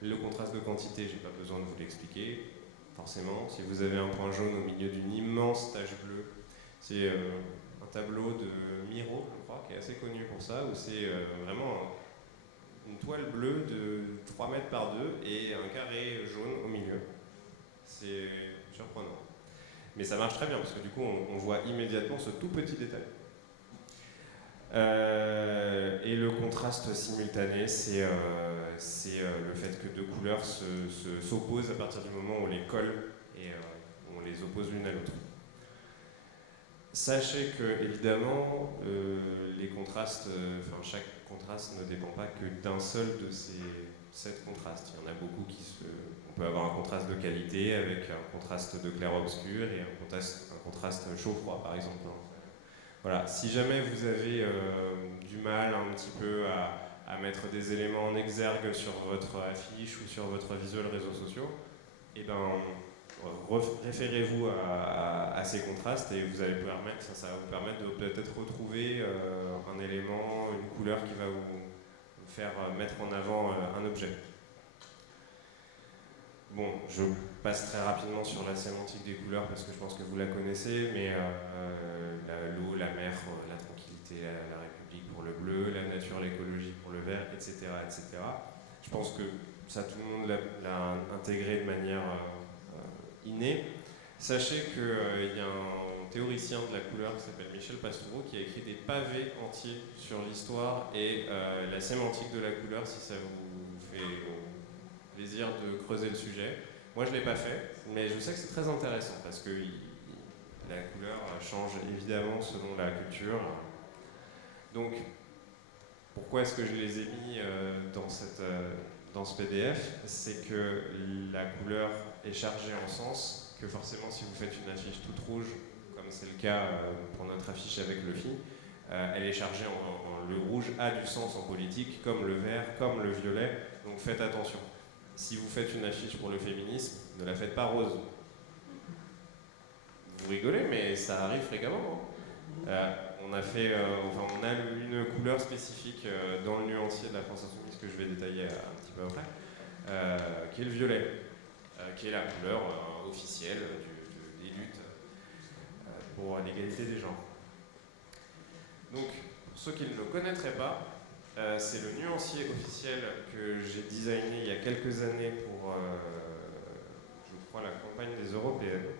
Le contraste de quantité, je n'ai pas besoin de vous l'expliquer. Forcément, si vous avez un point jaune au milieu d'une immense tache bleue, c'est un tableau de Miro, je crois, qui est assez connu pour ça, où c'est vraiment une toile bleue de 3 mètres par 2 et un carré jaune au milieu. C'est surprenant. Mais ça marche très bien, parce que du coup, on voit immédiatement ce tout petit détail. Et le contraste simultané, c'est le fait que deux couleurs s'opposent à partir du moment où on les colle et on les oppose l'une à l'autre. Sachez que, évidemment, les contrastes, chaque contraste ne dépend pas que d'un seul de ces 7 contrastes. Il y en a beaucoup on peut avoir un contraste de qualité avec un contraste de clair-obscur et un contraste chaud-froid, par exemple. Voilà. Si jamais vous avez du mal un petit peu à mettre des éléments en exergue sur votre affiche ou sur votre visuel réseaux sociaux, eh ben, référez-vous à ces contrastes et vous allez ça va vous permettre de peut-être retrouver un élément, une couleur qui va vous faire mettre en avant un objet. Bon, je passe très rapidement sur la sémantique des couleurs parce que je pense que vous la connaissez, mais l'eau, la mer, la tranquillité, la République pour le bleu, la nature, l'écologie pour le vert, etc., etc. Je pense que ça, tout le monde l'a intégré de manière innée. Sachez qu'il y a un théoricien de la couleur qui s'appelle Michel Pastoureau qui a écrit des pavés entiers sur l'histoire et la sémantique de la couleur, si ça vous fait plaisir de creuser le sujet. Moi je ne l'ai pas fait, mais je sais que c'est très intéressant parce que la couleur change évidemment selon la culture. Donc, pourquoi est-ce que je les ai mis dans ce PDF? C'est que la couleur est chargée en sens, que forcément si vous faites une affiche toute rouge, comme c'est le cas pour notre affiche avec le FI, elle est chargée le rouge a du sens en politique, comme le vert, comme le violet, donc faites attention. Si vous faites une affiche pour le féminisme, ne la faites pas rose. Vous rigolez, mais ça arrive fréquemment. On a une couleur spécifique dans le nuancier de la France Insoumise que je vais détailler un petit peu après, qui est le violet, qui est la couleur officielle des luttes pour l'égalité des genres. Donc, pour ceux qui ne le connaîtraient pas, c'est le nuancier officiel que j'ai designé il y a quelques années pour, je crois, la campagne des Européennes,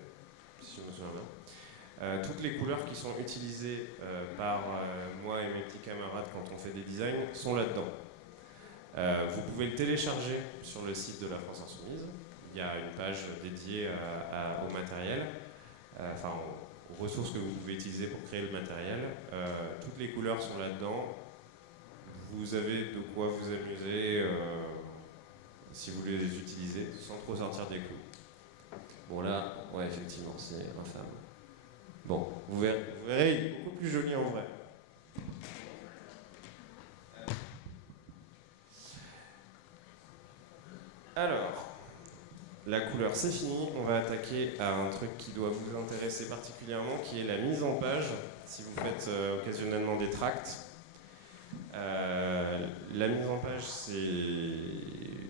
si je me souviens bien. Toutes les couleurs qui sont utilisées par moi et mes petits camarades quand on fait des designs sont là-dedans. Vous pouvez le télécharger sur le site de la France Insoumise. Il y a une page dédiée au matériel, aux ressources que vous pouvez utiliser pour créer le matériel. Toutes les couleurs sont là-dedans. Vous avez de quoi vous amuser si vous voulez les utiliser sans trop sortir des clous. Bon là, ouais, effectivement, c'est infâme. Bon, vous verrez, il est beaucoup plus joli en vrai. Alors, la couleur c'est fini, on va attaquer à un truc qui doit vous intéresser particulièrement, qui est la mise en page, si vous faites occasionnellement des tracts. La mise en page, c'est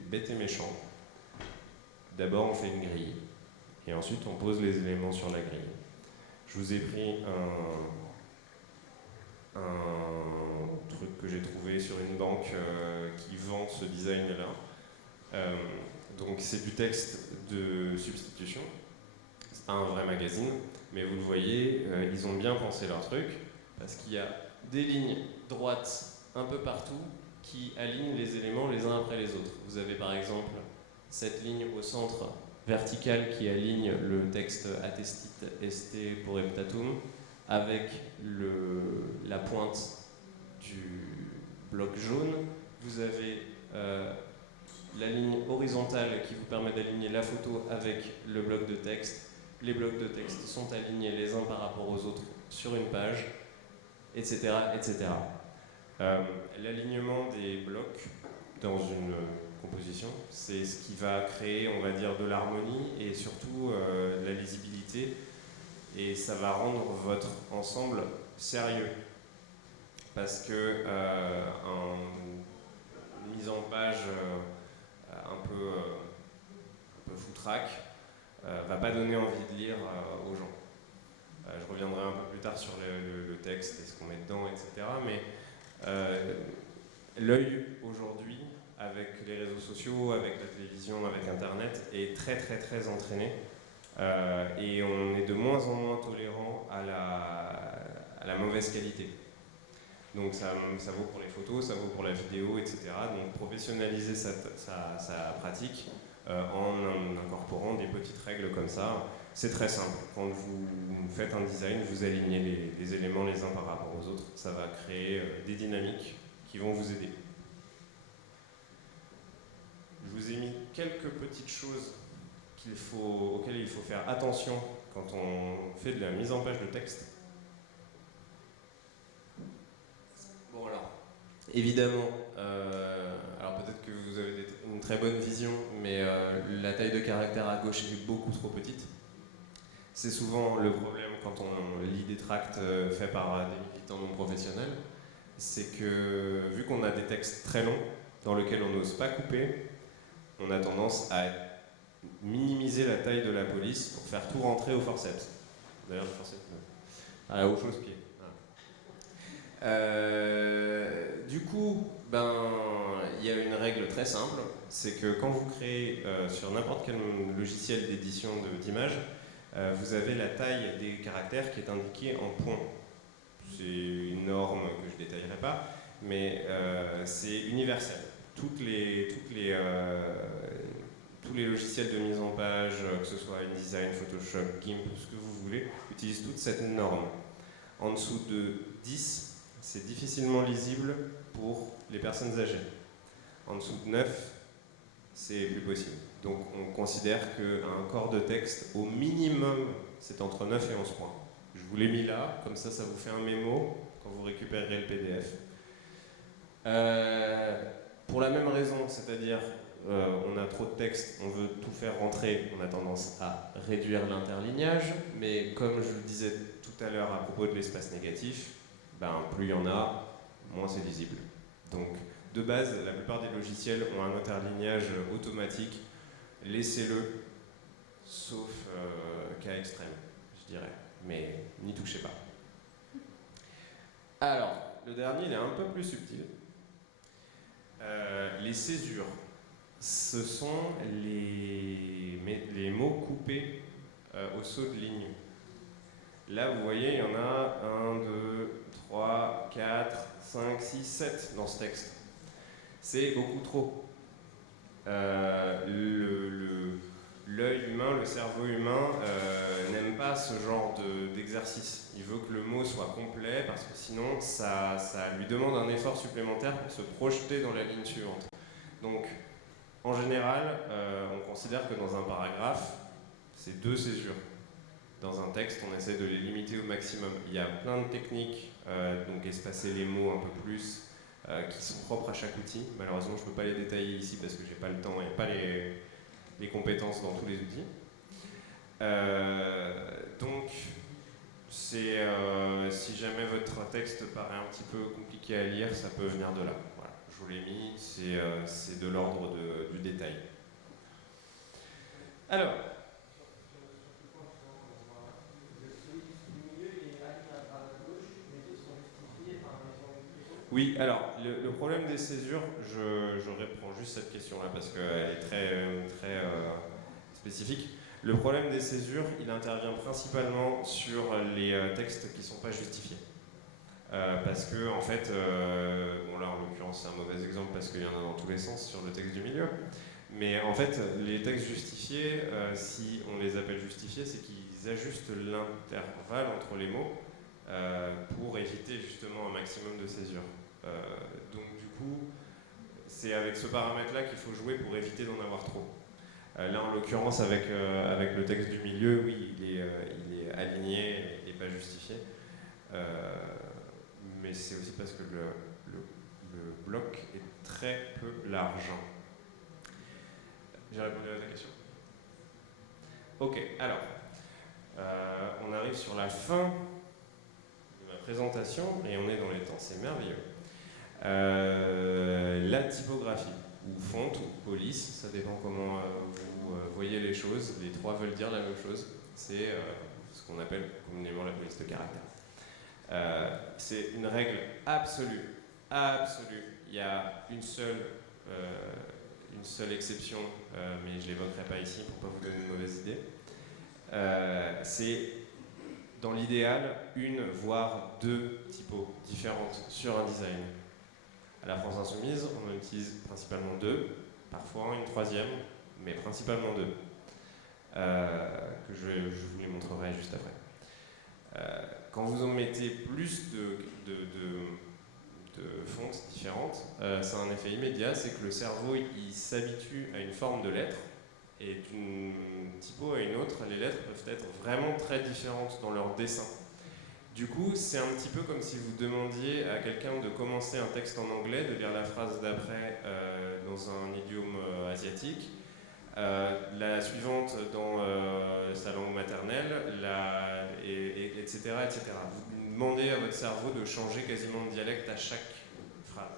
bête et méchant. D'abord, on fait une grille, et ensuite on pose les éléments sur la grille. Je vous ai pris un truc que j'ai trouvé sur une banque qui vend ce design-là. Donc c'est du texte de substitution. C'est pas un vrai magazine, mais vous le voyez, ils ont bien pensé leur truc, parce qu'il y a des lignes droites un peu partout qui alignent les éléments les uns après les autres. Vous avez par exemple cette ligne au centre verticale qui aligne le texte attestit ST pour Heptatum avec la pointe du bloc jaune. Vous avez la ligne horizontale qui vous permet d'aligner la photo avec le bloc de texte. Les blocs de texte sont alignés les uns par rapport aux autres sur une page, etc. etc. L'alignement des blocs dans une composition, c'est ce qui va créer, on va dire, de l'harmonie et surtout de la lisibilité, et ça va rendre votre ensemble sérieux, parce que une mise en page un peu foutraque va pas donner envie de lire aux gens. Je reviendrai un peu plus tard sur le texte et ce qu'on met dedans, etc. Mais l'œil aujourd'hui, avec les réseaux sociaux, avec la télévision, avec Internet, est très très très entraîné, et on est de moins en moins tolérant à la mauvaise qualité. Donc ça vaut pour les photos, ça vaut pour la vidéo, etc. Donc professionnaliser sa pratique en incorporant des petites règles comme ça, c'est très simple. Quand vous faites un design, vous alignez les éléments les uns par rapport aux autres. Ça va créer des dynamiques qui vont vous aider. Je vous ai mis quelques petites choses auxquelles il faut faire attention quand on fait de la mise en page de texte. Bon alors, évidemment, alors peut-être que vous avez une très bonne vision, mais la taille de caractère à gauche est beaucoup trop petite. C'est souvent le problème quand on lit des tracts faits par des militants non professionnels, c'est que vu qu'on a des textes très longs dans lesquels on n'ose pas couper, on a tendance à minimiser la taille de la police pour faire tout rentrer au forceps. D'ailleurs, le forceps, au chausse-pied. Du coup, il y a une règle très simple, c'est que quand vous créez sur n'importe quel logiciel d'édition d'images, vous avez la taille des caractères qui est indiquée en points. C'est une norme que je ne détaillerai pas, mais c'est universel. Tous les logiciels de mise en page, que ce soit InDesign, Photoshop, GIMP, ce que vous voulez, utilisent toute cette norme. En dessous de 10, c'est difficilement lisible pour les personnes âgées. En dessous de 9, c'est plus possible. Donc on considère qu'un corps de texte, au minimum, c'est entre 9 et 11 points. Je vous l'ai mis là, comme ça vous fait un mémo quand vous récupérerez le PDF. Pour la même raison, c'est-à-dire on a trop de texte, on veut tout faire rentrer, on a tendance à réduire l'interlignage, mais comme je le disais tout à l'heure à propos de l'espace négatif, plus il y en a, moins c'est lisible. Donc de base, la plupart des logiciels ont un interlignage automatique, laissez-le, sauf cas extrême, je dirais, mais n'y touchez pas. Alors, le dernier, il est un peu plus subtil. Les césures, ce sont les mots coupés au saut de ligne. Là, vous voyez, il y en a 1, 2, 3, 4, 5, 6, 7 dans ce texte. C'est beaucoup trop. L'œil humain, le cerveau humain n'aime pas ce genre d'exercice. Il veut que le mot soit complet parce que sinon ça lui demande un effort supplémentaire pour se projeter dans la ligne suivante. Donc en général, on considère que dans un paragraphe, c'est 2 césures. Dans un texte, on essaie de les limiter au maximum. Il y a plein de techniques, donc espacer les mots un peu plus, qui sont propres à chaque outil. Malheureusement, je ne peux pas les détailler ici parce que je n'ai pas le temps et pas les compétences dans tous les outils. Donc, si jamais votre texte paraît un petit peu compliqué à lire, ça peut venir de là. Voilà, je vous l'ai mis, c'est de l'ordre du détail. Alors, oui, alors, le problème des césures, je réponds juste cette question-là parce qu'elle est très spécifique. Le problème des césures, il intervient principalement sur les textes qui ne sont pas justifiés. Parce que, en fait, bon là en l'occurrence c'est un mauvais exemple parce qu'il y en a dans tous les sens sur le texte du milieu, Mais en fait, les textes justifiés, si on les appelle justifiés, c'est qu'ils ajustent l'intervalle entre les mots pour éviter justement un maximum de césure. Donc du coup, c'est avec ce paramètre-là qu'il faut jouer pour éviter d'en avoir trop. Là, en l'occurrence, avec le texte du milieu, oui, il est aligné et pas justifié. Mais c'est aussi parce que le bloc est très peu large. J'ai répondu à ta question. Ok, alors, on arrive sur la fin de ma présentation et on est dans les temps, c'est merveilleux. La typographie, ou fonte, ou police, ça dépend comment vous voyez les choses. Les trois veulent dire la même chose. C'est ce qu'on appelle communément la police de caractère. C'est une règle absolue. Il y a une seule exception, mais je ne l'évoquerai pas ici pour ne pas vous donner une mauvaise idée. C'est dans l'idéal une voire deux typos différentes sur un design. À la France Insoumise, on en utilise principalement deux, parfois une troisième, mais principalement deux, que je vous les montrerai juste après. Quand vous en mettez plus de fontes différentes, ça a un effet immédiat, c'est que le cerveau il s'habitue à une forme de lettre, et d'une typo à une autre, les lettres peuvent être vraiment très différentes dans leur dessin. Du coup, c'est un petit peu comme si vous demandiez à quelqu'un de commencer un texte en anglais, de lire la phrase d'après dans un idiome asiatique, la suivante dans sa langue maternelle, etc., etc. Vous demandez à votre cerveau de changer quasiment de dialecte à chaque phrase.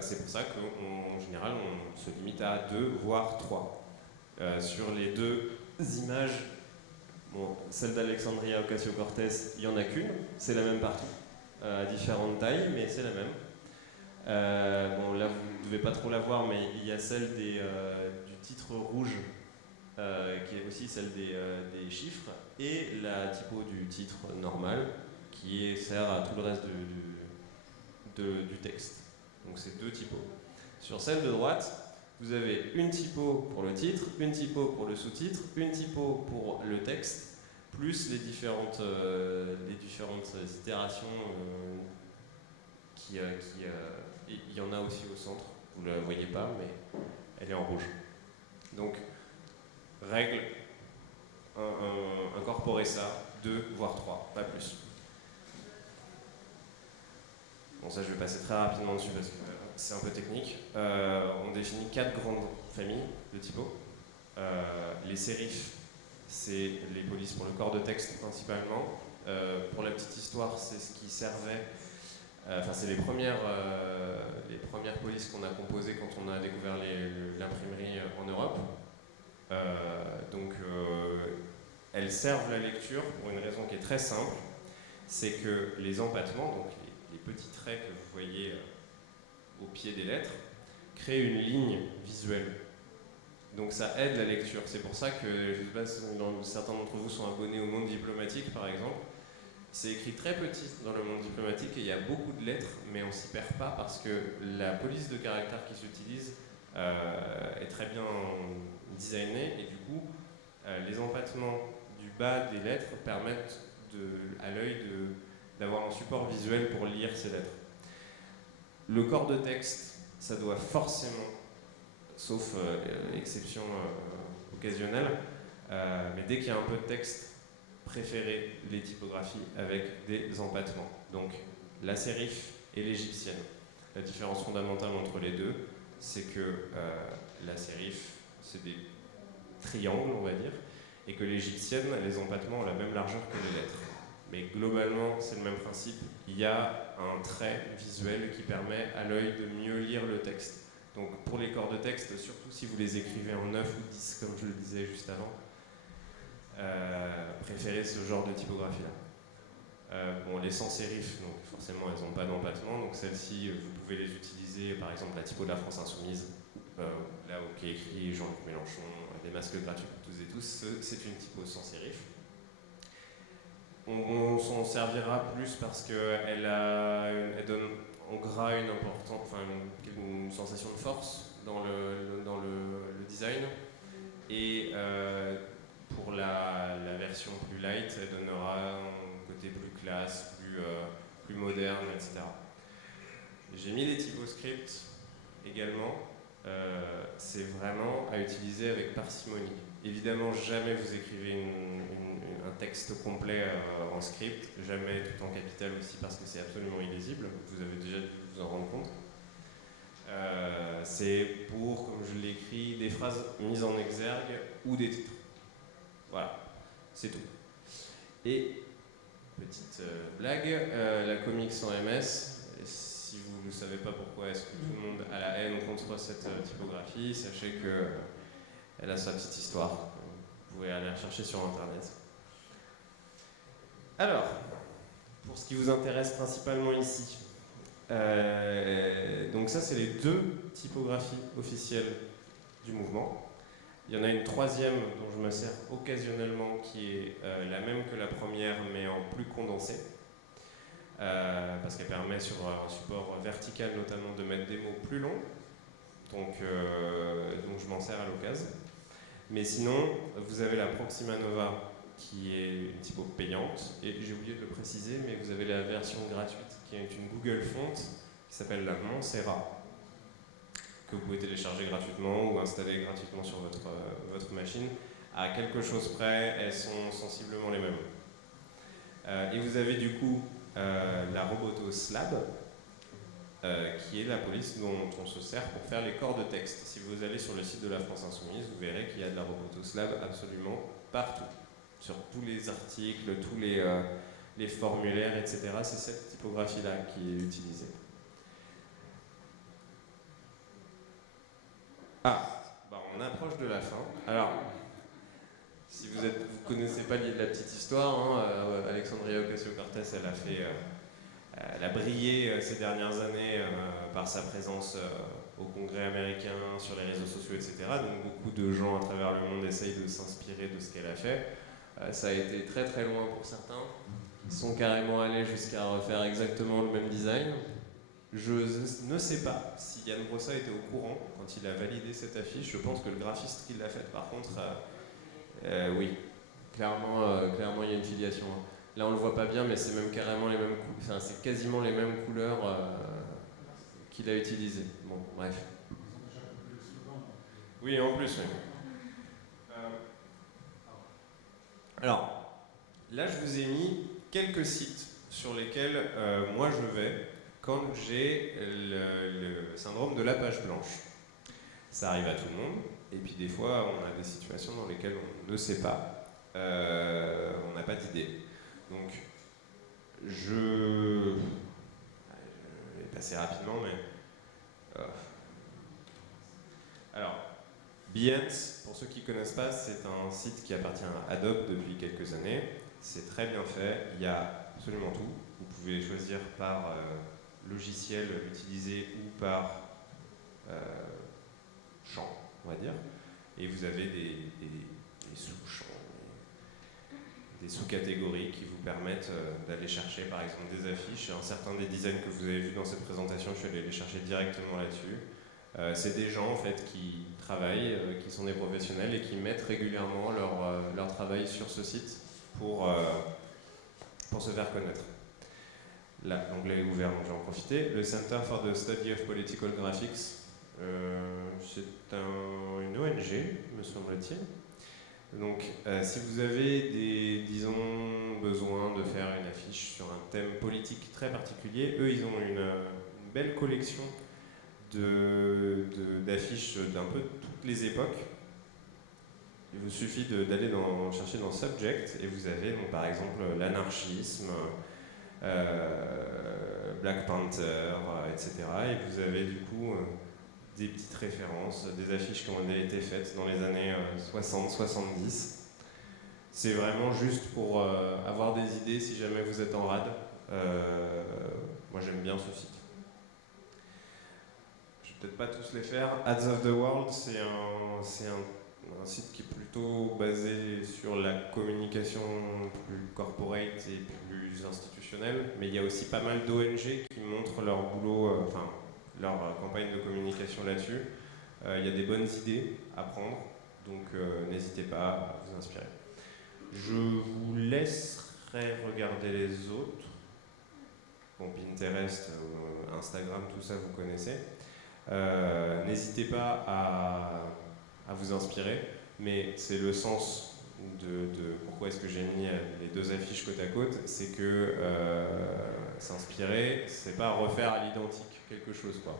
C'est pour ça qu'en général, on se limite à 2, voire 3. Sur les deux images, bon, celle d'Alexandria Ocasio-Cortez, il n'y en a qu'une, c'est la même partout, à différentes tailles, mais c'est la même. Bon, là, vous ne devez pas trop la voir, mais il y a celle du titre rouge, qui est aussi celle des chiffres, et la typo du titre normal, qui sert à tout le reste du texte. Donc c'est deux typos. Sur celle de droite, vous avez une typo pour le titre, une typo pour le sous-titre, une typo pour le texte, plus les différentes itérations il y en a aussi au centre, vous ne la voyez pas, mais elle est en rouge. Donc, règle, incorporez ça, 2 voire 3, pas plus. Bon, ça je vais passer très rapidement dessus parce que c'est un peu technique. On définit 4 grandes familles de typos. Les sérifs, c'est les polices pour le corps de texte principalement. Pour la petite histoire, c'est ce qui servait. C'est les premières polices qu'on a composées quand on a découvert l'imprimerie en Europe. Elles servent la lecture pour une raison qui est très simple, c'est que les empattements, donc les petits traits que vous voyez au pied des lettres, créent une ligne visuelle. Donc ça aide la lecture. C'est pour ça que, je ne sais pas si certains d'entre vous sont abonnés au Monde diplomatique par exemple, c'est écrit très petit dans le Monde diplomatique et il y a beaucoup de lettres, mais on s'y perd pas parce que la police de caractère qui s'utilise est très bien designée et du coup, les empattements du bas des lettres permettent à l'œil d'avoir un support visuel pour lire ces lettres. Le corps de texte, ça doit forcément, sauf exception occasionnelle, mais dès qu'il y a un peu de texte, préférer les typographies avec des empattements. Donc la sérif et l'égyptienne. La différence fondamentale entre les deux, c'est que la sérif, c'est des triangles, on va dire, et que l'égyptienne, les empattements ont la même largeur que les lettres. Mais globalement, c'est le même principe. Il y a un trait visuel qui permet à l'œil de mieux lire le texte. Donc pour les corps de texte, surtout si vous les écrivez en 9 ou 10, comme je le disais juste avant, préférez ce genre de typographie-là. Les sans sérif, donc forcément elles n'ont pas d'empattement, donc celles-ci, vous pouvez les utiliser, par exemple la typo de la France Insoumise, là où qui est écrit Jean-Luc Mélenchon, des masques gratuits pour tous et tous, c'est une typo sans sérif. On s'en servira plus parce qu'elle donne en gras une sensation de force, dans le design. Et pour la version plus light, elle donnera un côté plus classe, plus moderne, etc. J'ai mis des typoscripts également. C'est vraiment à utiliser avec parcimonie. Évidemment, jamais vous écrivez un texte complet en script, jamais tout en capital aussi parce que c'est absolument illisible, vous avez déjà dû vous en rendre compte. C'est pour, comme je l'ai écrit, des phrases mises en exergue ou des titres. Voilà, c'est tout. Et, petite blague, la comics sans MS, si vous ne savez pas pourquoi est-ce que tout le monde a la haine contre cette typographie, sachez qu'elle a sa petite histoire. Vous pouvez aller la chercher sur internet. Alors, pour ce qui vous intéresse principalement ici, donc ça c'est les 2 typographies officielles du mouvement. Il y en a une troisième dont je me sers occasionnellement qui est la même que la première mais en plus condensée. Parce qu'elle permet sur un support vertical notamment de mettre des mots plus longs, donc je m'en sers à l'occasion. Mais sinon, vous avez la Proxima Nova qui est une typo payante, et j'ai oublié de le préciser, mais vous avez la version gratuite qui est une Google Font qui s'appelle la Montserrat, que vous pouvez télécharger gratuitement ou installer gratuitement sur votre machine. À quelque chose près, elles sont sensiblement les mêmes. Et vous avez du coup la Roboto Slab, qui est la police dont on se sert pour faire les corps de texte. Si vous allez sur le site de la France Insoumise, vous verrez qu'il y a de la Roboto Slab absolument partout. Sur tous les articles, tous les formulaires, etc. C'est cette typographie-là qui est utilisée. On approche de la fin. Alors, si vous ne connaissez pas la petite histoire, Alexandria Ocasio-Cortez, elle a brillé ces dernières années par sa présence au Congrès américain, sur les réseaux sociaux, etc. Donc beaucoup de gens à travers le monde essayent de s'inspirer de ce qu'elle a fait. Ça a été très très loin pour certains. Ils sont carrément allés jusqu'à refaire exactement le même design. Je ne sais pas si Yann Brossa était au courant quand il a validé cette affiche. Je pense que le graphiste qui l'a faite, par contre, oui, clairement il y a une filiation. Là on le voit pas bien, mais c'est même carrément les mêmes couleurs, c'est quasiment les mêmes couleurs qu'il a utilisées. Bon, bref. Oui, en plus, oui. Alors, là je vous ai mis quelques sites sur lesquels moi je vais quand j'ai le syndrome de la page blanche. Ça arrive à tout le monde, et puis des fois on a des situations dans lesquelles on ne sait pas, on n'a pas d'idée. Donc je vais passer rapidement, mais... Alors, Behance, pour ceux qui ne connaissent pas, c'est un site qui appartient à Adobe depuis quelques années. C'est très bien fait, il y a absolument tout. Vous pouvez choisir par logiciel utilisé ou par champ, on va dire. Et vous avez des sous-champs, des sous-catégories qui vous permettent d'aller chercher par exemple des affiches. Un certain des designs que vous avez vus dans cette présentation, je suis allé les chercher directement là-dessus. C'est des gens en fait qui travaillent, qui sont des professionnels et qui mettent régulièrement leur travail sur ce site pour se faire connaître. Là, l'onglet est ouvert, donc je vais en profiter. Le Center for the Study of Political Graphics, c'est une ONG, me semble-t-il. Donc, si vous avez disons, besoin de faire une affiche sur un thème politique très particulier, eux, ils ont une belle collection d'affiches d'un peu toutes les époques. Il vous suffit d'aller chercher dans Subject et vous avez par exemple l'anarchisme, Black Panther, etc. Et vous avez du coup des petites références, des affiches qui ont été faites dans les années 60-70. C'est vraiment juste pour avoir des idées si jamais vous êtes en rade. Moi j'aime bien ce site. Je vais peut-être pas tous les faire. Ads of the World, c'est un site qui est plutôt basé sur la communication plus corporate et plus institutionnelle, mais il y a aussi pas mal d'ONG qui montrent leur boulot, leur campagne de communication là-dessus. Il y a des bonnes idées à prendre, donc n'hésitez pas à vous inspirer. Je vous laisserai regarder les autres. Bon, Pinterest, Instagram, tout ça, vous connaissez. N'hésitez pas à vous inspirer, mais c'est le sens de pourquoi est-ce que j'ai mis les deux affiches côte à côte, c'est que s'inspirer, c'est pas refaire à l'identique quelque chose, quoi.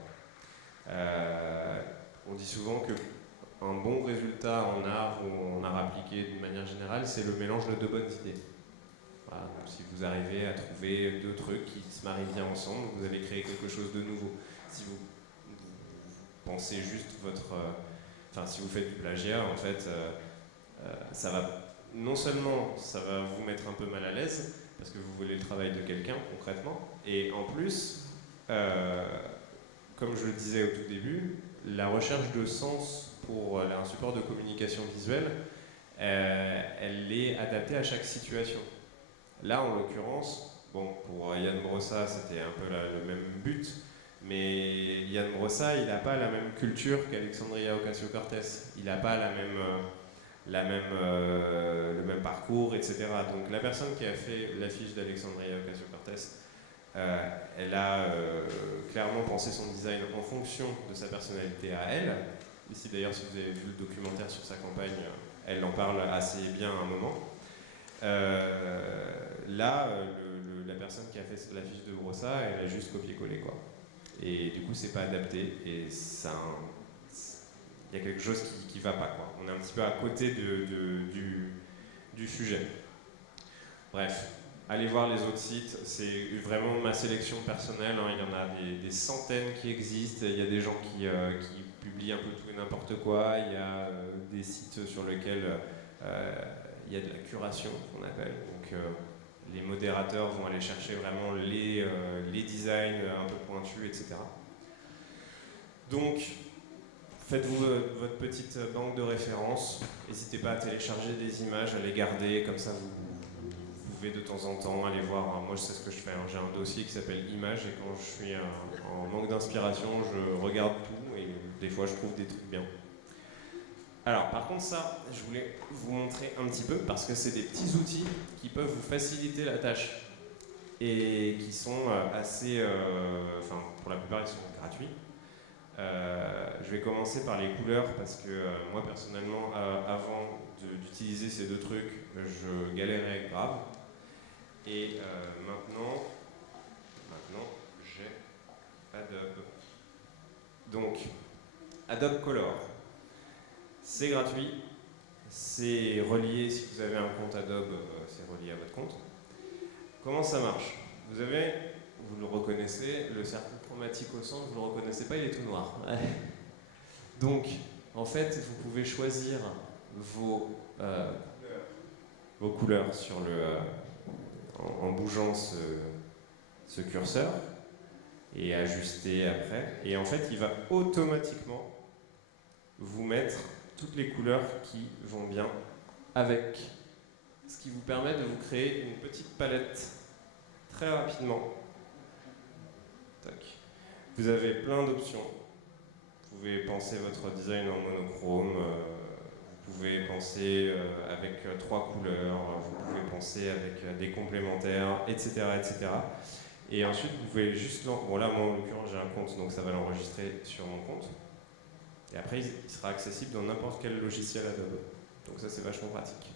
On dit souvent que un bon résultat en art ou en art appliqué d'une manière générale, c'est le mélange de deux bonnes idées. Voilà, donc si vous arrivez à trouver deux trucs qui se marient bien ensemble, vous avez créé quelque chose de nouveau. Si vous pensez juste votre... Enfin, si vous faites du plagiat, en fait, ça va... Non seulement ça va vous mettre un peu mal à l'aise, parce que vous volez le travail de quelqu'un, concrètement, et en plus, comme je le disais au tout début, la recherche de sens pour un support de communication visuelle, elle est adaptée à chaque situation. Là, en l'occurrence, bon, pour Ian Brossa, c'était un peu le même but, mais Ian Brossa, il n'a pas la même culture qu'Alexandria Ocasio-Cortez. Il n'a pas le même parcours, etc. Donc la personne qui a fait l'affiche d'Alexandria Ocasio-Cortez, elle a clairement pensé son design en fonction de sa personnalité à elle. Ici d'ailleurs, si vous avez vu le documentaire sur sa campagne, elle en parle assez bien à un moment. Là, la personne qui a fait l'affiche de Brossa, elle a juste copié-collé, quoi. Et du coup, c'est pas adapté et ça, il y a quelque chose qui va pas, quoi. On est un petit peu à côté du sujet. Bref, allez voir les autres sites. C'est vraiment ma sélection personnelle, hein. Il y en a des centaines qui existent. Il y a des gens qui publient un peu tout et n'importe quoi. Il y a des sites sur lesquels il y a de la curation, qu'on appelle. Donc, les modérateurs vont aller chercher vraiment les designs un peu pointus, etc. Donc, faites-vous votre petite banque de références. N'hésitez pas à télécharger des images, à les garder, comme ça vous pouvez de temps en temps aller voir. Moi, je sais ce que je fais, hein. J'ai un dossier qui s'appelle Images et quand je suis en manque d'inspiration, je regarde tout et des fois je trouve des trucs bien. Alors, par contre, ça, je voulais vous montrer un petit peu parce que c'est des petits outils qui peuvent vous faciliter la tâche et qui sont assez... Enfin, pour la plupart, ils sont gratuits. Je vais commencer par les couleurs parce que moi, personnellement, avant d'utiliser ces deux trucs, je galérais grave. Et maintenant, j'ai Adobe. Donc, Adobe Color. C'est gratuit, c'est relié, si vous avez un compte Adobe, c'est relié à votre compte. Comment ça marche? Vous le reconnaissez, le cercle chromatique au centre, vous ne le reconnaissez pas, il est tout noir. Donc, en fait, vous pouvez choisir vos couleurs sur en bougeant ce curseur et ajuster après. Et en fait, il va automatiquement vous mettre toutes les couleurs qui vont bien avec, ce qui vous permet de vous créer une petite palette très rapidement. Tac. Vous avez plein d'options. Vous pouvez penser votre design en monochrome, vous pouvez penser avec 3 couleurs, vous pouvez penser avec des complémentaires, etc., etc. Et ensuite, vous pouvez juste... Bon là, moi en l'occurrence, j'ai un compte, donc ça va l'enregistrer sur mon compte. Et après, il sera accessible dans n'importe quel logiciel Adobe. Donc ça, c'est vachement pratique.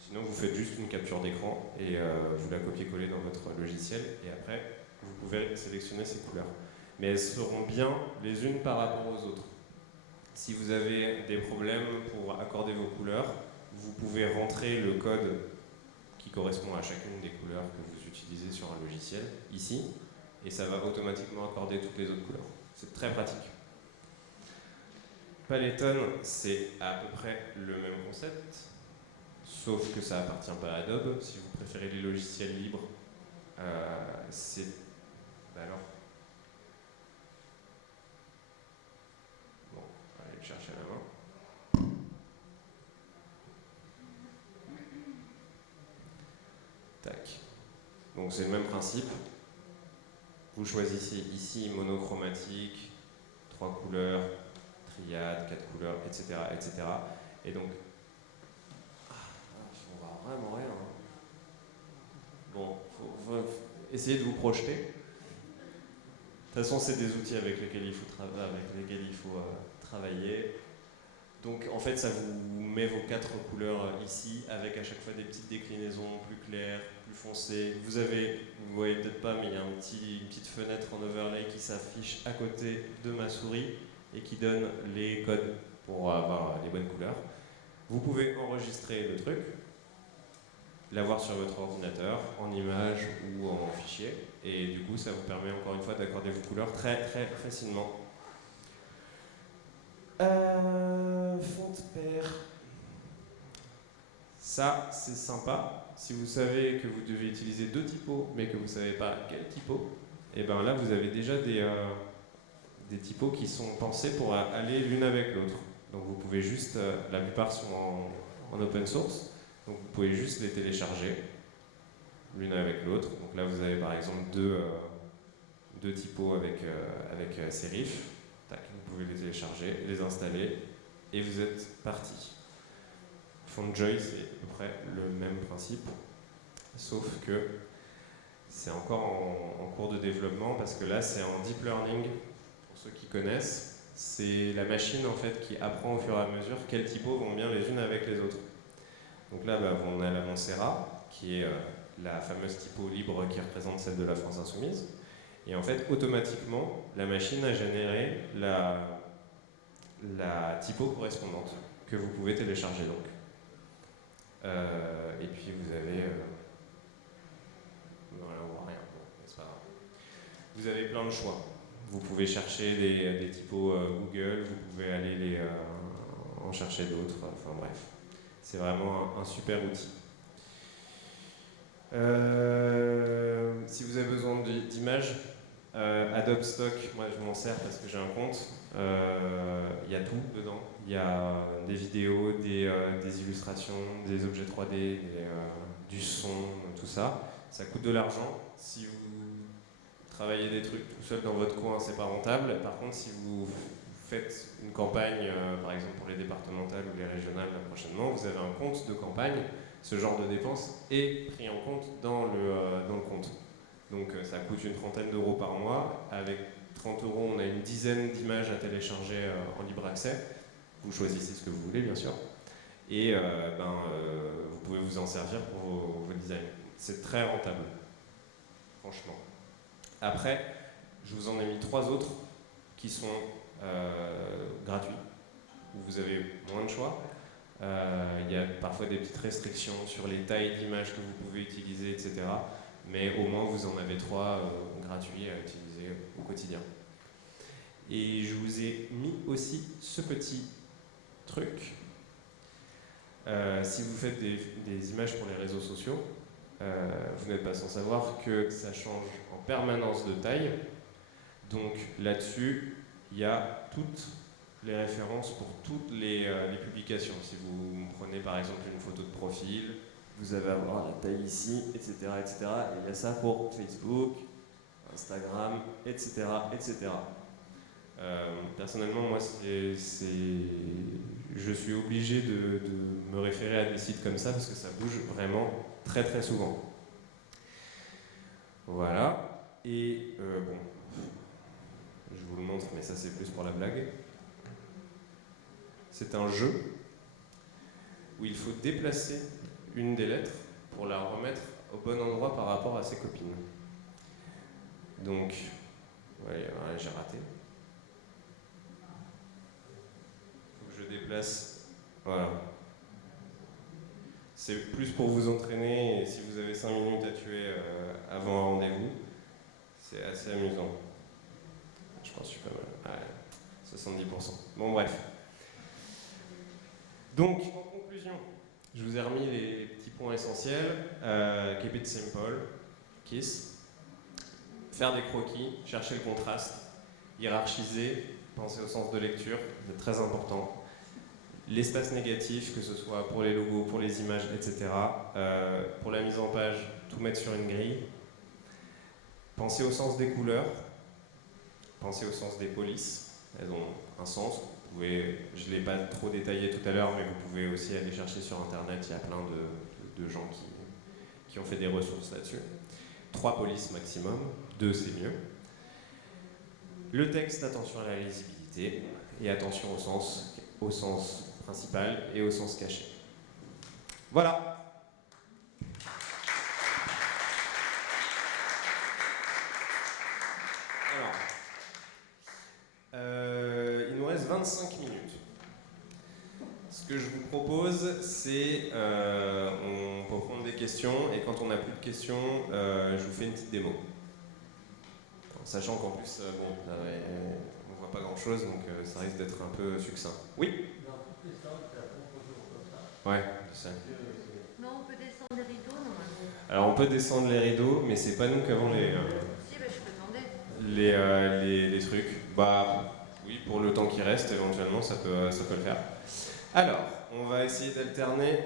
Sinon, vous faites juste une capture d'écran et vous la copiez-collez dans votre logiciel. Et après, vous pouvez sélectionner ces couleurs. Mais elles seront bien les unes par rapport aux autres. Si vous avez des problèmes pour accorder vos couleurs, vous pouvez rentrer le code qui correspond à chacune des couleurs que vous utilisez sur un logiciel, ici, et ça va automatiquement accorder toutes les autres couleurs. C'est très pratique. Paletton, c'est à peu près le même concept, sauf que ça appartient pas à Adobe. Si vous préférez les logiciels libres, c'est... alors... Bon, on va aller le chercher à la main. Tac. Donc c'est le même principe. Vous choisissez ici monochromatique, 3 couleurs, triade, 4 couleurs, etc. etc. Et donc, on voit vraiment rien. Hein. Bon, faut essayer de vous projeter. De toute façon, c'est des outils avec lesquels il faut, travailler. Donc, en fait, ça vous met vos 4 couleurs ici, avec à chaque fois des petites déclinaisons plus claires, plus foncées. Vous voyez peut-être pas, mais il y a une petite fenêtre en overlay qui s'affiche à côté de ma souris et qui donne les codes pour avoir les bonnes couleurs. Vous pouvez enregistrer le truc, l'avoir sur votre ordinateur, en image ou en fichier, et du coup ça vous permet encore une fois d'accorder vos couleurs très très facilement. Fond de paire. Ça c'est sympa. Si vous savez que vous devez utiliser 2 typos, mais que vous ne savez pas quel typo, et bien là vous avez déjà des typos qui sont pensés pour aller l'une avec l'autre. Donc vous pouvez juste, la plupart sont en open source, donc vous pouvez juste les télécharger l'une avec l'autre. Donc là vous avez par exemple deux typos avec Serif. Tac, vous pouvez les télécharger, les installer et vous êtes parti. Fontjoy c'est à peu près le même principe, sauf que c'est encore en cours de développement parce que là c'est en deep learning. Pour ceux qui connaissent, c'est la machine en fait qui apprend au fur et à mesure quels typos vont bien les unes avec les autres. Donc là, on a la Montserrat, qui est la fameuse typo libre qui représente celle de la France Insoumise. Et en fait, automatiquement, la machine a généré la typo correspondante que vous pouvez télécharger donc. Et puis vous avez... voilà, on voit rien, bon, c'est pas grave. Vous avez plein de choix. Vous pouvez chercher des typos Google, vous pouvez aller en chercher d'autres, enfin bref. C'est vraiment un super outil. Si vous avez besoin d'images, Adobe Stock, moi je m'en sers parce que j'ai un compte. Il y a tout dedans. Il y a des vidéos, des illustrations, des objets 3D, du son, tout ça. Ça coûte de l'argent. Si vous travailler des trucs tout seul dans votre coin, c'est pas rentable. Par contre, si vous faites une campagne, par exemple pour les départementales ou les régionales prochainement, vous avez un compte de campagne, ce genre de dépenses est pris en compte dans le compte. Donc ça coûte une trentaine d'euros par mois. Avec 30 euros, on a une dizaine d'images à télécharger en libre accès. Vous choisissez ce que vous voulez, bien sûr. Et vous pouvez vous en servir pour vos designs. C'est très rentable, franchement. Après, je vous en ai mis 3 autres qui sont gratuits, où vous avez moins de choix. Il y a parfois des petites restrictions sur les tailles d'images que vous pouvez utiliser, etc. Mais au moins, vous en avez 3 gratuits à utiliser au quotidien. Et je vous ai mis aussi ce petit truc. Si vous faites des images pour les réseaux sociaux, vous n'êtes pas sans savoir que ça change en permanence de taille. Donc là-dessus, il y a toutes les références pour toutes les publications. Si vous prenez par exemple une photo de profil, vous allez avoir la taille ici, etc., etc. Et il y a ça pour Facebook, Instagram, etc., etc. Personnellement, moi, je suis obligé de me référer à des sites comme ça parce que ça bouge vraiment très très souvent. Voilà. Et bon, je vous le montre, mais ça c'est plus pour la blague. C'est un jeu où il faut déplacer une des lettres pour la remettre au bon endroit par rapport à ses copines. Donc, ouais, j'ai raté. Faut que je déplace. Voilà. C'est plus pour vous entraîner et si vous avez 5 minutes à tuer avant un rendez-vous, c'est assez amusant. Je pense que je suis pas mal. Ouais, 70%. Bon, bref. Donc, en conclusion, je vous ai remis les petits points essentiels. Keep it simple, KISS. Faire des croquis, chercher le contraste, hiérarchiser, penser au sens de lecture, c'est très important. L'espace négatif, que ce soit pour les logos, pour les images, etc. Pour la mise en page, tout mettre sur une grille. Penser au sens des couleurs, penser au sens des polices, elles ont un sens, je ne l'ai pas trop détaillé tout à l'heure, mais vous pouvez aussi aller chercher sur Internet, il y a plein de gens qui ont fait des ressources là-dessus. 3 polices maximum, 2 c'est mieux. Le texte, attention à la lisibilité, et attention au sens principal et au sens caché. Voilà. Il nous reste 25 minutes. Ce que je vous propose, c'est on peut prendre des questions et quand on n'a plus de questions, je vous fais une petite démo. En sachant qu'en plus, on voit pas grand-chose, donc ça risque d'être un peu succinct. Oui ? Ouais, je sais. Non, on peut descendre les rideaux normalement. Alors on peut descendre les rideaux, mais c'est pas nous qui avons Si, bah, je peux demander. les trucs. Bah oui, pour le temps qui reste, éventuellement, ça peut le faire. Alors, on va essayer d'alterner.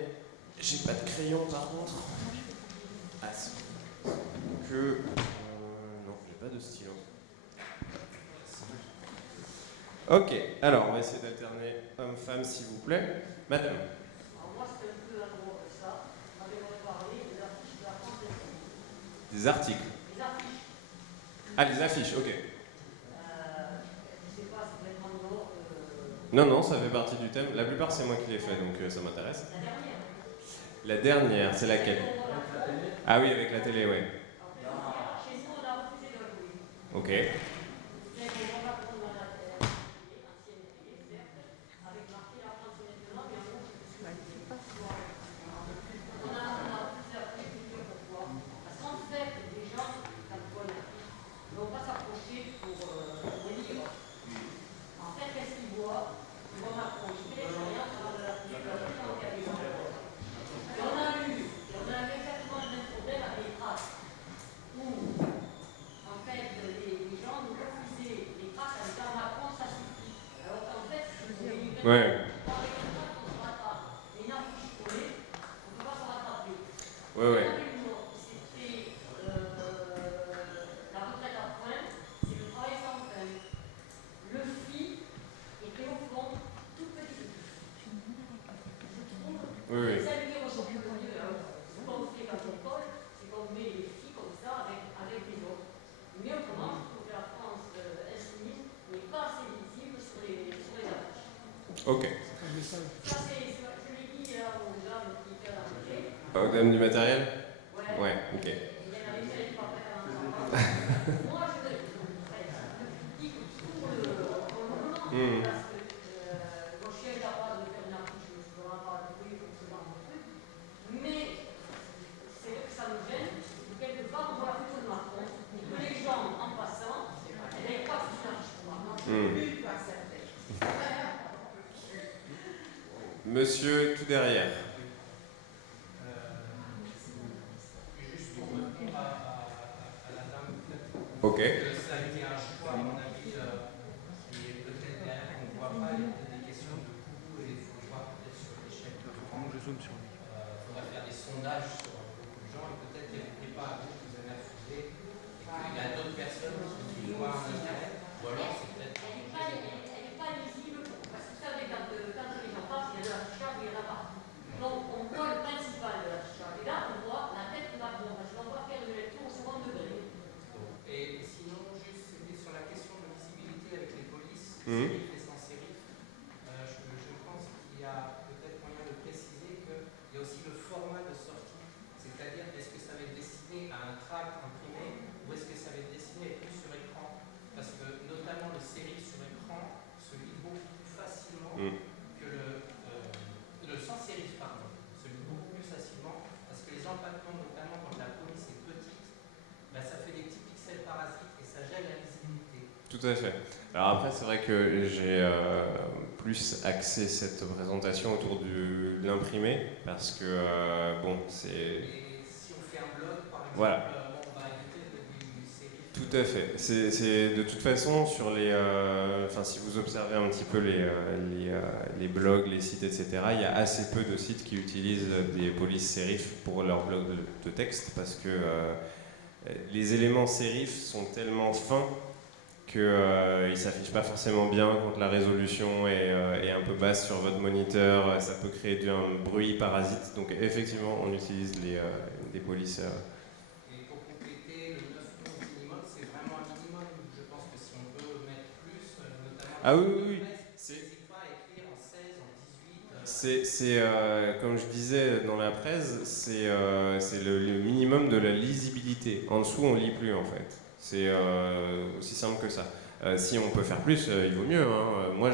J'ai pas de crayon par contre. Ah, si. Non, j'ai pas de stylo. Ok, alors on va essayer d'alterner homme-femme s'il vous plaît. Madame. Alors moi, c'était un peu amoureux de ça. On avait parlé des affiches de la France des Des articles. Les affiches. Ah, les affiches, ok. Je sais pas, c'est complètement dehors. Non, ça fait partie du thème. La plupart, c'est moi qui l'ai fait, donc ça m'intéresse. La dernière. La dernière, c'est laquelle? Ah oui, avec la télé, ouais. Chez nous, on a refusé de la jouer. Ok. Mais on va prendre la télé, ancienne télé, certes, avec marqué la France maintenant, mais en gros, je ne sais pas si on a refusé la culture, pourquoi? Parce qu'en fait, les gens, quand ils voient une affiche, ne vont pas s'approcher pour les lire. En fait, qu'est-ce qu'ils voient? Ils voient Macron. Je fais l'expérience avant de la télé, dans le cabinet. Et on a eu exactement le même problème avec les traces. Où, en fait, les gens nous refusaient les traces avec un Macron, ça suffit. Alors qu'en fait, si vous voulez une Ouais. avec un trace, on se rattrape. Mais une affiche collée, on ne peut pas se rattraper. Ouais. C'était la retraite à pointe, c'est le travail sans fin. Le FI était au fond tout petit. Je trouve. Oui. Ça lui dit aujourd'hui, ce qu'on fait quand on colle, c'est qu'on met les filles comme ça avec les autres. Mais autrement, je trouve que la France insoumise n'est pas assez visible sur les affiches. Ok. Ça, je l'ai dit aux hommes qui étaient à l'entrée. Aux dames du matériel? Ouais, ok. Et il y en avait qui n'étaient pas prêts à l'entendre. Moi, je dis que tout le moment, parce que quand je suis incapable de faire une affiche, je ne peux pas trouver pour ce genre de truc. Mais c'est vrai que ça me gêne, que quelque part, on voit la photo de Macron, et que les gens, en passant, n'aient pas vu une affiche pour moi. Monsieur, tout derrière. Juste pour répondre à la dame, Ok. ça a été un choix, à mon avis, qui est peut-être derrière, qu'on ne voit pas, il y a peut-être des questions de coût et il faut voir peut-être sur l'échelle de France. Je zoome sur lui. Il faudra faire des sondages sur beaucoup de gens et peut-être qu'il n'était pas à vous que vous avez refusé et qu'il y a d'autres personnes qui voient un intérêt, ou alors c'est peut-être. Elle n'est pas lisible, parce que vous savez, quand les gens passent, il y a de l'affichage, il y en a partout. Donc, on voit le principal de l'affichage. Et là, on voit la tête de Macron, parce qu'on va faire une lecture au second degré. Et sinon, juste, c'était sur la question de visibilité avec les polices, sérif et sans sérif. Je pense qu'il y a peut-être moyen de préciser qu'il y a aussi le format de sortie. C'est-à-dire, est-ce que ça va être destiné à un tract imprimé ou est-ce que ça va être destiné à être lu sur écran? Parce que notamment le sérif sur écran se lit beaucoup plus facilement que le sans sérif, pardon, se lit beaucoup plus facilement parce que les empattements, notamment quand la police est petite, ça fait des petits pixels parasites et ça gêne la visibilité. Tout à fait. Alors après, c'est vrai que j'ai plus axé cette présentation autour de l'imprimé, parce que, bon, c'est... Et si on fait un blog, par exemple, Voilà. on va éviter du sérif. Tout à fait. C'est de toute façon, sur les... si vous observez un petit peu les blogs, les sites, etc., il y a assez peu de sites qui utilisent des polices sérif pour leur blog de texte, parce que les éléments sérif sont tellement fins qu'il ne s'affiche pas forcément bien quand la résolution est un peu basse sur votre moniteur, ça peut créer un bruit parasite. Donc effectivement, on utilise des polices. Et pour compléter, le 9.11 minimum, c'est vraiment un minimum. Je pense que si on peut mettre plus, notamment... Ah oui. N'hésite pas à écrire en 16, en 18... C'est comme je disais dans la presse, c'est le minimum de la lisibilité. En dessous, on lit plus en fait. C'est aussi simple que ça. Si on peut faire plus, il vaut mieux. Hein. Moi,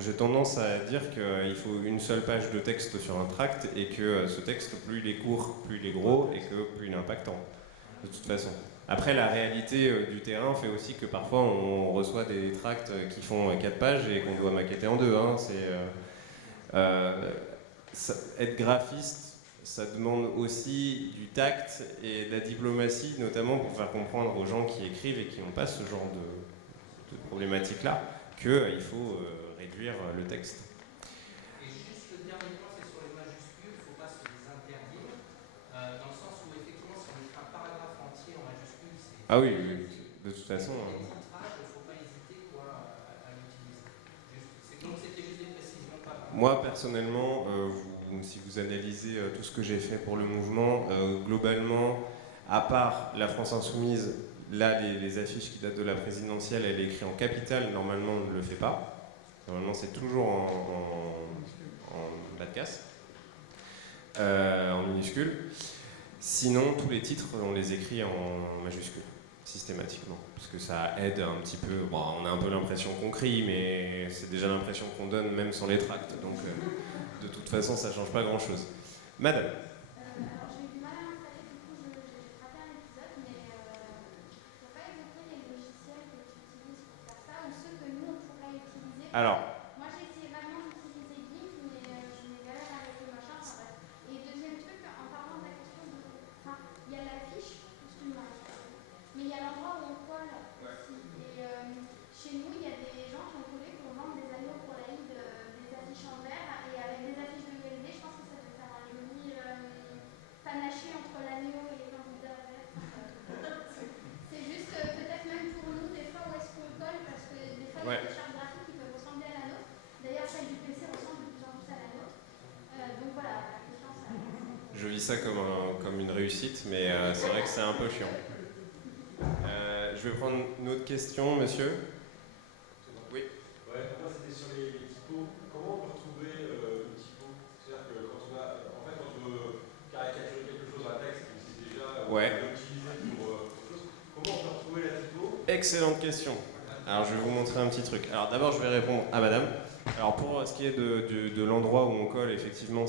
j'ai tendance à dire qu'il faut une seule page de texte sur un tract et que ce texte, plus il est court, plus il est gros et que plus il est impactant, de toute façon. Après, la réalité du terrain fait aussi que parfois on reçoit des tracts qui font 4 pages et qu'on doit maqueter en 2. Hein. Être graphiste, ça demande aussi du tact et de la diplomatie, notamment pour faire comprendre aux gens qui écrivent et qui n'ont pas ce genre de problématique-là, qu'il faut réduire le texte. Et juste le dernier point, c'est sur les majuscules, il ne faut pas se les interdire, dans le sens où effectivement, si on écrit un paragraphe entier en majuscules, c'est... Ah oui, de toute façon... Les titrages, il ne faut pas hésiter à l'utiliser. Donc c'était juste des précisions. Moi, personnellement, si vous analysez tout ce que j'ai fait pour le mouvement, globalement, à part la France Insoumise, là, les affiches qui datent de la présidentielle, elle est écrite en capitale, normalement, on ne le fait pas. Normalement, c'est toujours en bas de casse, en minuscule. Sinon, tous les titres, on les écrit en majuscule, systématiquement, parce que ça aide un petit peu. Bon, on a un peu l'impression qu'on crie, mais c'est déjà l'impression qu'on donne même sans les tracts, donc de toute façon, ça ne change pas grand-chose. Madame. Alors j'ai eu du mal à m'installer, du coup j'ai raté un épisode, mais tu n'as pas évoqué les logiciels que tu utilises pour faire ça ou ceux que nous on pourrait utiliser. Alors. Moi j'ai essayé vraiment d'utiliser GIMP, mais je m'ai galère avec le machin. Enfin, bref. Et deuxième truc, en parlant de la question de. Enfin, il y a l'affiche, excuse-moi, mais il y a l'endroit où on colle aussi. Et chez nous, il y a des gens qui ont collé pour vendre des anneaux pour l'Aïd, des affiches en verre, et avec des affiches de ULB, je pense que ça peut faire un joli panaché entre l'agneau et les candidats verts. C'est juste peut-être même pour nous, des fois, où est-ce qu'on colle, parce que des fois, il y a des chartes graphiques qui peuvent ressembler à la nôtre. D'ailleurs, celle du PC ressemble de plus en plus à la nôtre. Donc voilà, la question, ça. Je vis ça comme une réussite, mais c'est vrai que c'est un peu chiant. Je vais prendre une autre question, monsieur. Oui. Ouais, moi c'était sur les typos. Comment on peut retrouver une typo? C'est-à-dire que quand on veut caricaturer quelque chose dans un texte, c'est déjà utilisé pour autre chose. Comment on peut retrouver la typo? Excellente question. Alors je vais vous montrer un petit truc. Alors d'abord je vais répondre à madame. Alors pour ce qui est de l'endroit où on colle, effectivement,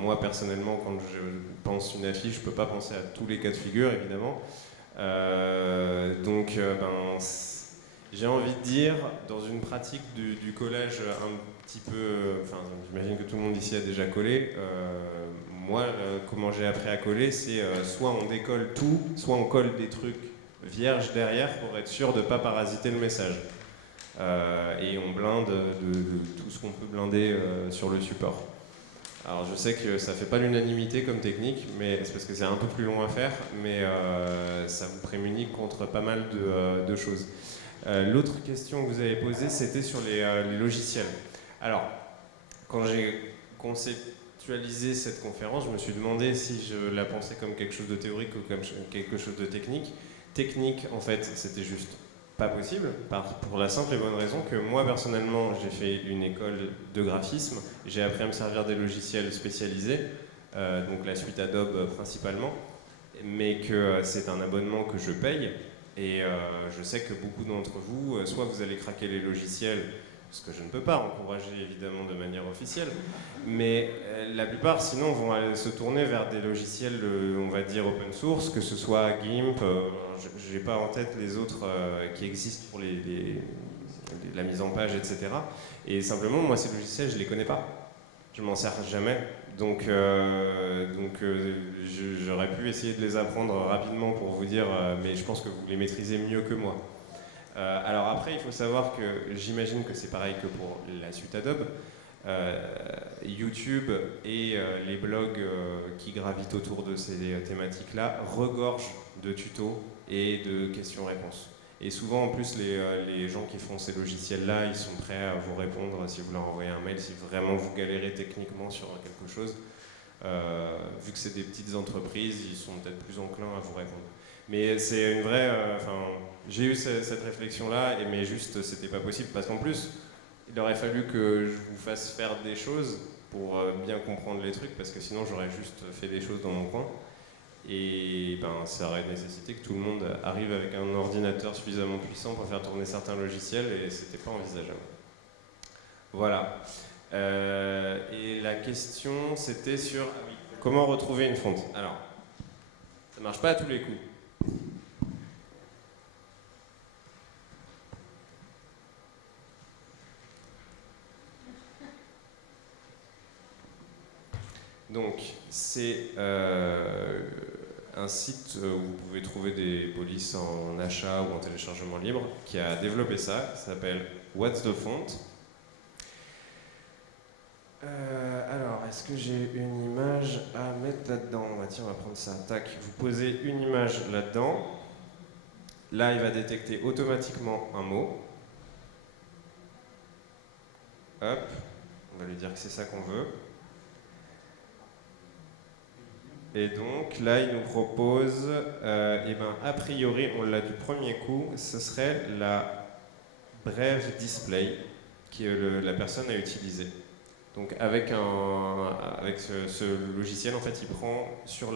moi personnellement, quand je pense une affiche, je ne peux pas penser à tous les cas de figure, évidemment. J'ai envie de dire, dans une pratique du collage un petit peu, enfin j'imagine que tout le monde ici a déjà collé, moi comment j'ai appris à coller, c'est soit on décolle tout, soit on colle des trucs vierges derrière pour être sûr de ne pas parasiter le message. Et on blinde de tout ce qu'on peut blinder sur le support. Alors je sais que ça ne fait pas l'unanimité comme technique, mais c'est parce que c'est un peu plus long à faire, mais ça vous prémunit contre pas mal de choses. L'autre question que vous avez posée, c'était sur les logiciels. Alors, quand j'ai conceptualisé cette conférence, je me suis demandé si je la pensais comme quelque chose de théorique ou comme quelque chose de technique. Technique, en fait, c'était juste pas possible, pour la simple et bonne raison que moi, personnellement, j'ai fait une école de graphisme, j'ai appris à me servir des logiciels spécialisés, donc la suite Adobe principalement, mais que c'est un abonnement que je paye, et je sais que beaucoup d'entre vous, soit vous allez craquer les logiciels, ce que je ne peux pas encourager évidemment de manière officielle, mais la plupart sinon vont aller se tourner vers des logiciels, on va dire open source, que ce soit GIMP, je n'ai pas en tête les autres qui existent pour la mise en page, etc. Et simplement, moi ces logiciels, je ne les connais pas, je m'en sers jamais, donc j'aurais pu essayer de les apprendre rapidement pour vous dire, mais je pense que vous les maîtrisez mieux que moi. Alors après, il faut savoir que j'imagine que c'est pareil que pour la suite Adobe. YouTube et les blogs qui gravitent autour de ces thématiques-là regorgent de tutos et de questions-réponses. Et souvent, en plus, les gens qui font ces logiciels-là, ils sont prêts à vous répondre si vous leur envoyez un mail, si vraiment vous galérez techniquement sur quelque chose. Vu que c'est des petites entreprises, ils sont peut-être plus enclins à vous répondre. Mais c'est une vraie... j'ai eu cette réflexion-là, mais juste, c'était pas possible, parce qu'en plus, il aurait fallu que je vous fasse faire des choses pour bien comprendre les trucs, parce que sinon, j'aurais juste fait des choses dans mon coin. Et ça aurait nécessité que tout le monde arrive avec un ordinateur suffisamment puissant pour faire tourner certains logiciels, et c'était pas envisageable. Voilà. Et la question, c'était sur comment retrouver une fonte. Alors, ça marche pas à tous les coups. Donc, c'est un site où vous pouvez trouver des polices en achat ou en téléchargement libre qui a développé ça. Ça s'appelle What's the Font. Alors, est-ce que j'ai une image à mettre là-dedans? Tiens, on va prendre ça. Tac, vous posez une image là-dedans. Là, il va détecter automatiquement un mot. Hop, on va lui dire que c'est ça qu'on veut. Et donc, là, il nous propose, a priori, on l'a du premier coup, ce serait la Brave Display que la personne a utilisée. Donc avec ce logiciel, en fait, il prend sur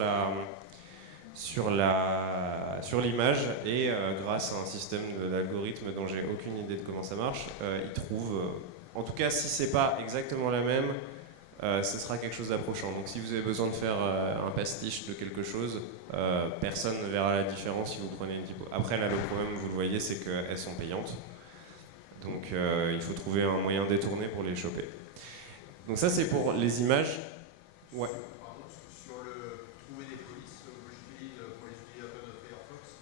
l'image et grâce à un système d'algorithme dont j'ai aucune idée de comment ça marche, il trouve, en tout cas si c'est pas exactement la même, ce sera quelque chose d'approchant. Donc si vous avez besoin de faire un pastiche de quelque chose, personne ne verra la différence si vous prenez une typo. Après là, le problème, vous le voyez, c'est qu'elles sont payantes. Donc il faut trouver un moyen détourné pour les choper. Donc ça c'est pour les images. Ouais. Pardon, sur le trouver des polices, moi j'utilise pour les utilisateurs de Firefox,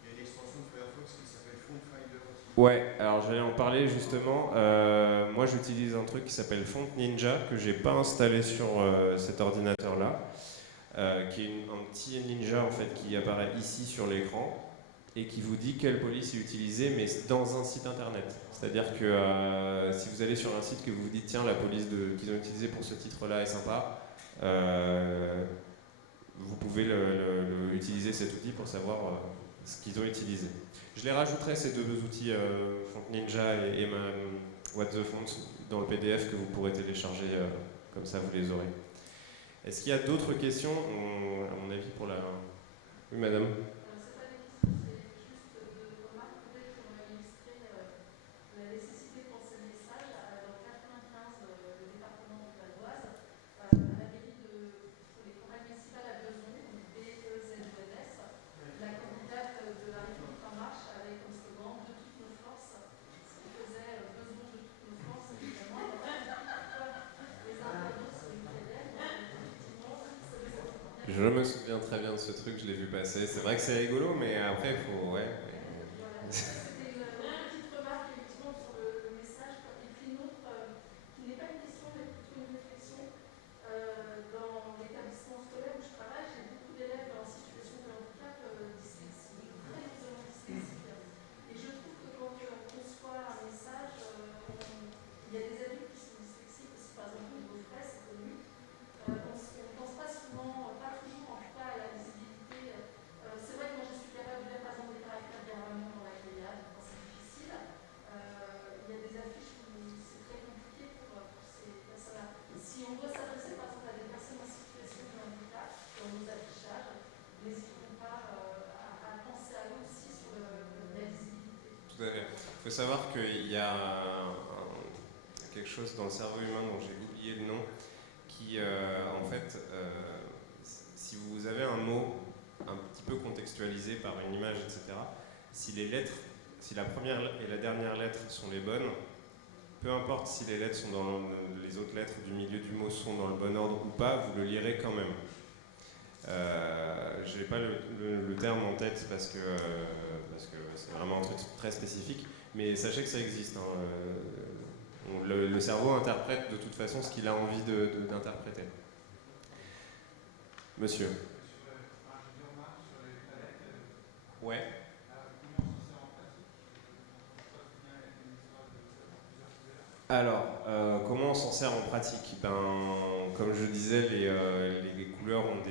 il y a une extension de Firefox qui s'appelle Font Finder aussi. Ouais, alors j'allais en parler justement. Moi j'utilise un truc qui s'appelle Font Ninja que j'ai pas installé sur cet ordinateur là, qui est un petit ninja en fait qui apparaît ici sur l'écran et qui vous dit quelle police est utilisée, mais dans un site internet. C'est-à-dire que si vous allez sur un site que vous vous dites tiens, la police qu'ils ont utilisée pour ce titre-là est sympa, vous pouvez utiliser cet outil pour savoir ce qu'ils ont utilisé. Je les rajouterai ces deux outils, Font Ninja et What the Font, dans le PDF que vous pourrez télécharger, comme ça vous les aurez. Est-ce qu'il y a d'autres questions, à mon avis, pour la... Oui, madame. Je me souviens très bien de ce truc, je l'ai vu passer. C'est vrai que c'est rigolo, mais après, il faut... Ouais. C'était une petite remarque effectivement sur le message, et puis une autre qui n'est pas une question mais plutôt une réflexion. Dans l'établissement scolaire où je travaille, j'ai beaucoup d'élèves en situation de handicap dyslexique, très fortement dyslexique. Et je trouve que quand on conçoit un message, il y a des adultes qui sont dyslexiques aussi, par exemple au niveau frais, c'est connu. On ne pense pas souvent, pas toujours en tout cas, à la visibilité. C'est vrai que moi je suis capable de lire par exemple des caractères diagonaux dans la grillade quand c'est difficile. Il y a des affiches où c'est très compliqué pour ces personnes-là. Si on doit s'adresser par exemple à des personnes en situation de handicap dans nos affichages, n'hésitons pas à penser à eux aussi sur la visibilité. Tout à fait. Il faut savoir qu'il y a quelque chose dans le cerveau humain dont j'ai oublié le nom, qui en fait, si vous avez un mot un petit peu contextualisé par une image, etc., si la première et la dernière lettre sont les bonnes, peu importe si les lettres sont les autres lettres du milieu du mot sont dans le bon ordre ou pas, vous le lirez quand même. Je n'ai pas le terme en tête parce que c'est vraiment un truc très spécifique, mais sachez que ça existe. Le cerveau interprète de toute façon ce qu'il a envie d'interpréter. Monsieur. Ouais. Alors, comment on s'en sert en pratique? Comme je disais, les couleurs ont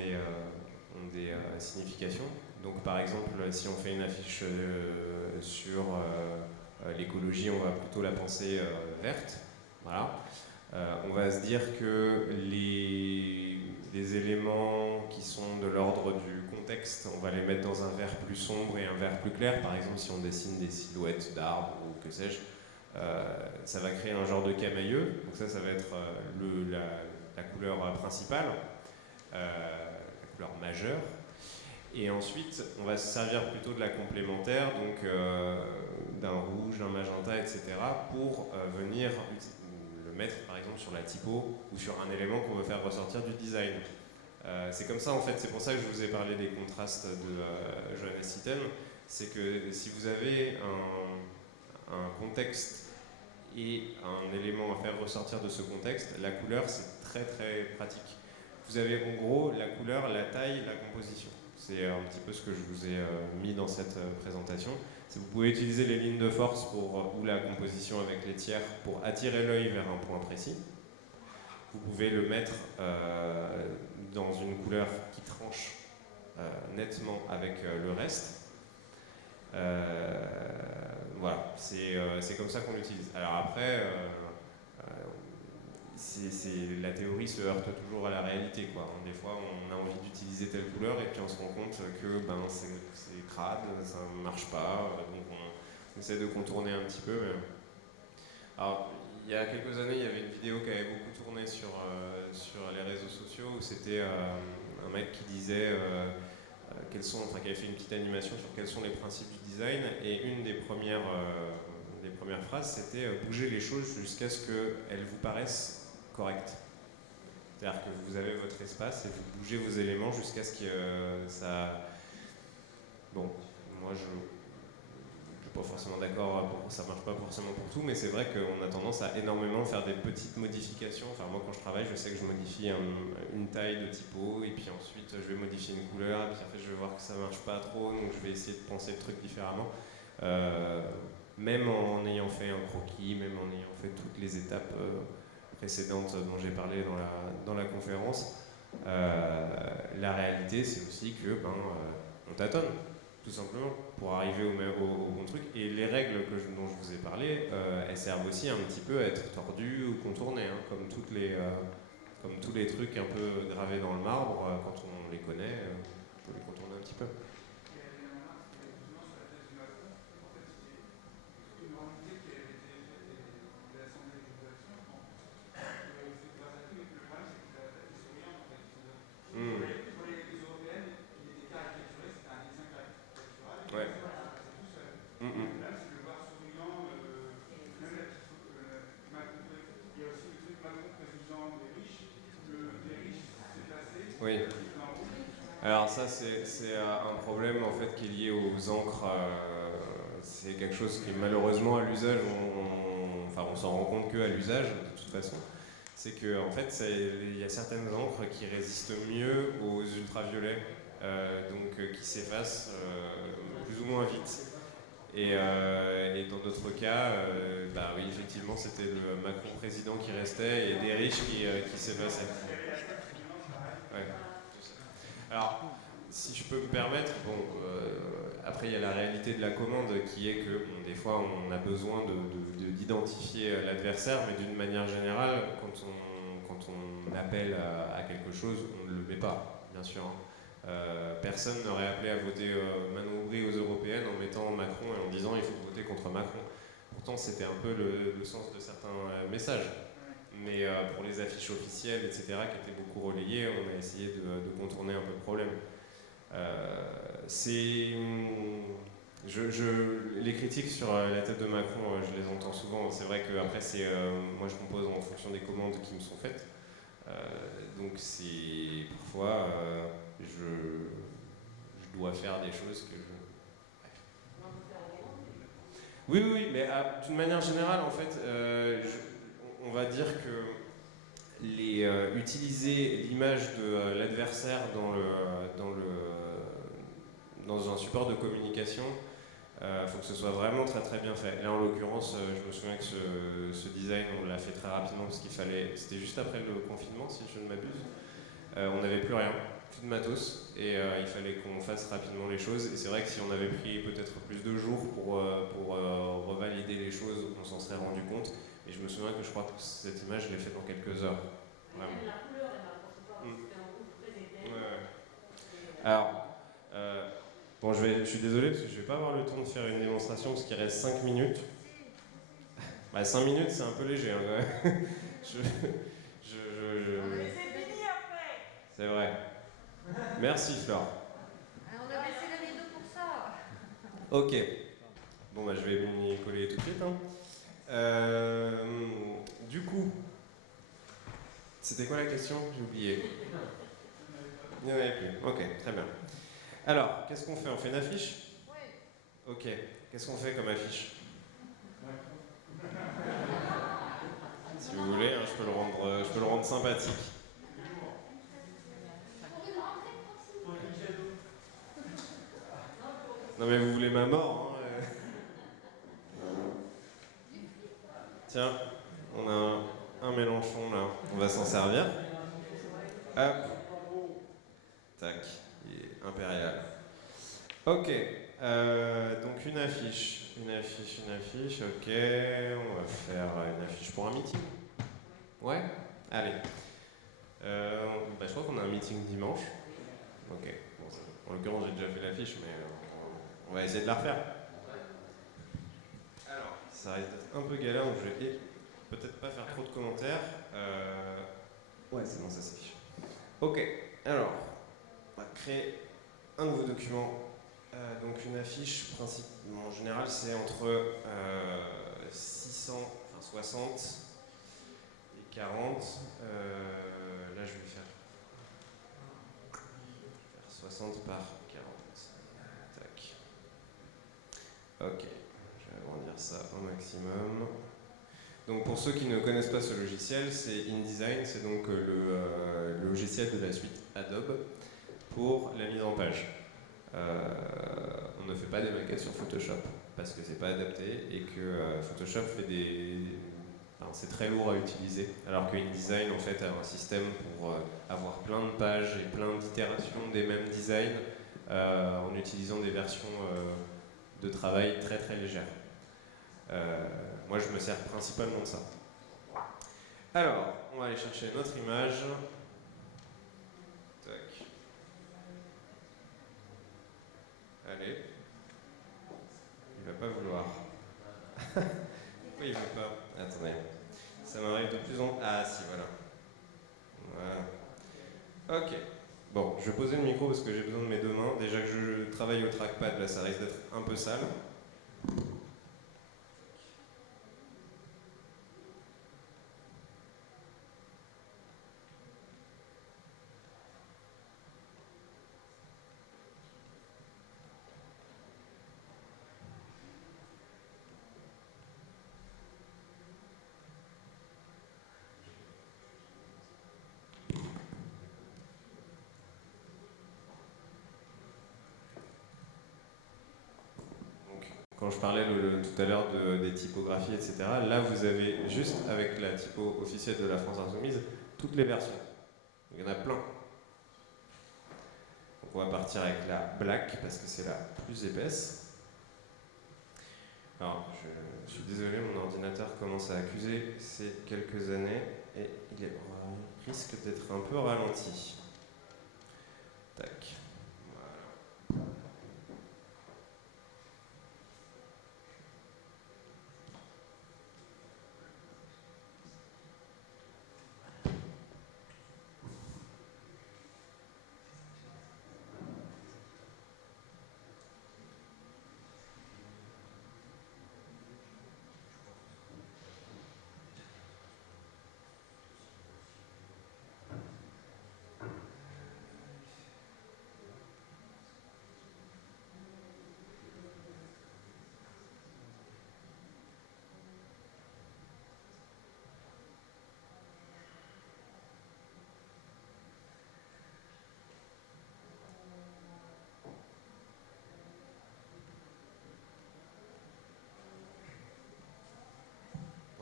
des significations. Donc par exemple, si on fait une affiche sur l'écologie, on va plutôt la penser verte. Voilà. On va se dire que les éléments qui sont de l'ordre du contexte, on va les mettre dans un vert plus sombre et un vert plus clair. Par exemple, si on dessine des silhouettes d'arbres ou que sais-je, ça va créer un genre de camailleux. Donc ça va être la couleur principale, la couleur majeure. Et ensuite, on va se servir plutôt de la complémentaire, donc d'un rouge, d'un magenta, etc. pour venir le mettre par exemple sur la typo ou sur un élément qu'on veut faire ressortir du design. C'est comme ça en fait, c'est pour ça que je vous ai parlé des contrastes de Johannes Itten. C'est que si vous avez un contexte et un élément à faire ressortir de ce contexte, la couleur c'est très très pratique. Vous avez en gros la couleur, la taille, la composition. C'est un petit peu ce que je vous ai mis dans cette présentation. Vous pouvez utiliser les lignes de force ou la composition avec les tiers pour attirer l'œil vers un point précis. Vous pouvez le mettre dans une couleur qui tranche nettement avec le reste. Voilà, c'est comme ça qu'on l'utilise. Alors après, la théorie se heurte toujours à la réalité, quoi. Des fois, on a envie d'utiliser telle couleur et puis on se rend compte que c'est crade, ça ne marche pas, donc on essaie de contourner un petit peu. Mais... Alors, il y a quelques années, il y avait une vidéo qui avait beaucoup tourné sur les réseaux sociaux où c'était un mec qui disait qui avait fait une petite animation sur quels sont les principes du design, et une des premières phrases, c'était bouger les choses jusqu'à ce qu'elles vous paraissent correctes. C'est-à-dire que vous avez votre espace et vous bougez vos éléments jusqu'à ce que ça... Bon, moi je suis pas forcément d'accord, ça marche pas forcément pour tout, mais c'est vrai qu'on a tendance à énormément faire des petites modifications. Enfin moi quand je travaille, je sais que je modifie une taille de typo, et puis ensuite je vais modifier une couleur, et puis en fait je vais voir que ça marche pas trop, donc je vais essayer de penser le truc différemment. Même en ayant fait un croquis, même en ayant fait toutes les étapes précédentes dont j'ai parlé dans la conférence, la réalité c'est aussi que on tâtonne, tout simplement, pour arriver au bon truc. Et les règles dont je vous ai parlé, elles servent aussi un petit peu à être tordues ou contournées, hein, comme tous les trucs un peu gravés dans le marbre, quand on les connaît, on peut les contourner un petit peu. Oui. Alors ça c'est un problème en fait qui est lié aux encres. C'est quelque chose qui malheureusement à l'usage, on s'en rend compte qu'à l'usage de toute façon. C'est que en fait il y a certaines encres qui résistent mieux aux ultraviolets, donc qui s'effacent plus ou moins vite. Et dans d'autres cas, oui effectivement c'était le Macron président qui restait et des riches qui s'effaçaient. Ouais. Alors, si je peux me permettre, après il y a la réalité de la commande qui est que des fois on a besoin d'identifier l'adversaire, mais d'une manière générale, quand on appelle à quelque chose, on ne le met pas, bien sûr. Personne n'aurait appelé à voter Manon Aubry aux européennes en mettant Macron et en disant il faut voter contre Macron. Pourtant c'était un peu le sens de certains messages. Mais pour les affiches officielles, etc., qui étaient beaucoup relayées, on a essayé de contourner un peu le problème. Les critiques sur la tête de Macron, je les entends souvent. C'est vrai que après, moi je compose en fonction des commandes qui me sont faites. Donc c'est parfois, je dois faire des choses que je... Oui, mais d'une manière générale, en fait, on va dire que utiliser l'image de l'adversaire dans un support de communication, faut faut que ce soit vraiment très très bien fait. Là en l'occurrence, je me souviens que ce design, on l'a fait très rapidement parce qu'il fallait, c'était juste après le confinement si je ne m'abuse. On n'avait plus rien, plus de matos, et il fallait qu'on fasse rapidement les choses. Et c'est vrai que si on avait pris peut-être plus de jours pour revalider les choses, on s'en serait rendu compte. Et je me souviens que je crois que cette image, je l'ai faite en quelques heures. Vraiment. Même la couleur est marquante, c'est pas c'était un rouge très éteint. Ouais. Alors, bon, je suis désolé parce que je vais pas avoir le temps de faire une démonstration parce qu'il reste 5 minutes. Bah, 5 minutes, c'est un peu léger. Hein, quand même. Mais c'est fini après. C'est vrai. Merci, Flore. On a baissé le rideau pour ça. Ok. Bon, bah, je vais m'y coller tout de suite. Hein. Du coup, c'était quoi la question? J'ai oublié. Il n'y en avait plus. Ok, très bien. Alors, qu'est-ce qu'on fait? On fait une affiche? Oui. Ok. Qu'est-ce qu'on fait comme affiche? Si vous voulez, hein, je peux le rendre sympathique. Non mais vous voulez ma mort, hein. Tiens, on a un Mélenchon là, on va s'en servir. Hop. Tac, il est impérial. Ok, donc une affiche, ok, on va faire une affiche pour un meeting. Ouais? Allez. Bah, je crois qu'on a un meeting dimanche. Ok, bon, en l'occurrence j'ai déjà fait l'affiche, mais on va essayer de la refaire. Alors, ça risque d'être un peu galère, donc je vais peut-être pas faire trop de commentaires. Ouais, c'est bon, ça s'affiche. Ok, alors, on va créer un nouveau document. Donc une affiche, en général, c'est entre 60 et 40. Là, je vais faire 60 par 40. Tac. Ok, je vais agrandir ça au maximum. Donc pour ceux qui ne connaissent pas ce logiciel, c'est InDesign, c'est donc le logiciel de la suite Adobe pour la mise en page. On ne fait pas des maquettes sur Photoshop parce que c'est pas adapté et que Photoshop fait enfin, c'est très lourd à utiliser, alors que InDesign en fait a un système pour avoir plein de pages et plein d'itérations des mêmes designs en utilisant des versions de travail très très légères. Moi je me sers principalement de ça. Alors, on va aller chercher notre image. Tac. Allez. Il va pas vouloir. Pourquoi il veut pas? Attendez. Ça m'arrive de plus en... Ah si, voilà. Voilà. Ok. Bon, je vais poser le micro parce que j'ai besoin de mes deux mains. Déjà que je travaille au trackpad, là ça risque d'être un peu sale. Quand je parlais tout à l'heure des typographies, etc., là vous avez juste avec la typo officielle de la France Insoumise toutes les versions. Il y en a plein. Donc on va partir avec la black parce que c'est la plus épaisse. Alors je suis désolé, mon ordinateur commence à accuser ces quelques années et il risque d'être un peu ralenti. Tac.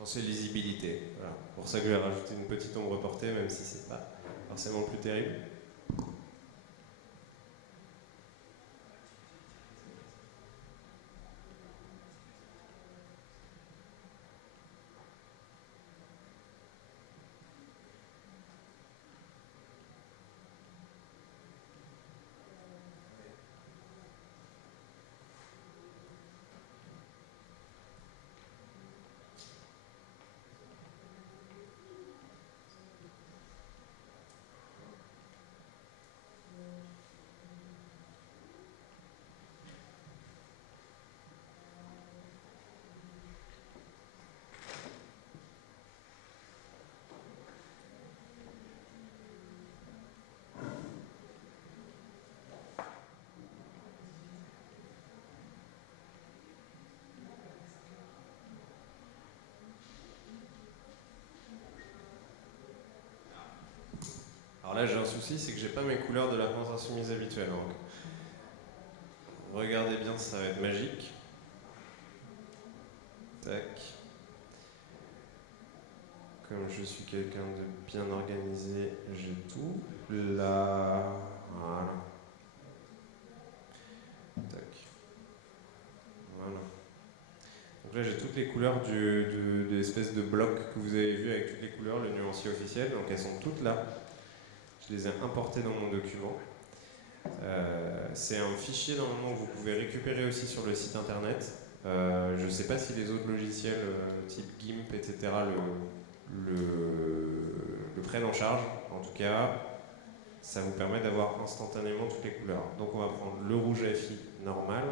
c'est lisibilité. Voilà. Pour ça que j'ai rajouté une petite ombre portée, même si c'est pas forcément plus terrible. Alors là, j'ai un souci, c'est que j'ai pas mes couleurs de la peinture insoumise habituelle. Donc, regardez bien, ça va être magique. Tac. Comme je suis quelqu'un de bien organisé, j'ai tout là. Voilà. Tac. Voilà. Donc là, j'ai toutes les couleurs de l'espèce de bloc que vous avez vu avec toutes les couleurs, le nuancier officiel. Donc elles sont toutes là. Je les ai importées dans mon document. C'est un fichier normalement que vous pouvez récupérer aussi sur le site internet. Je ne sais pas si les autres logiciels type GIMP, etc. le prennent en charge. En tout cas, ça vous permet d'avoir instantanément toutes les couleurs. Donc on va prendre le rouge FI normal.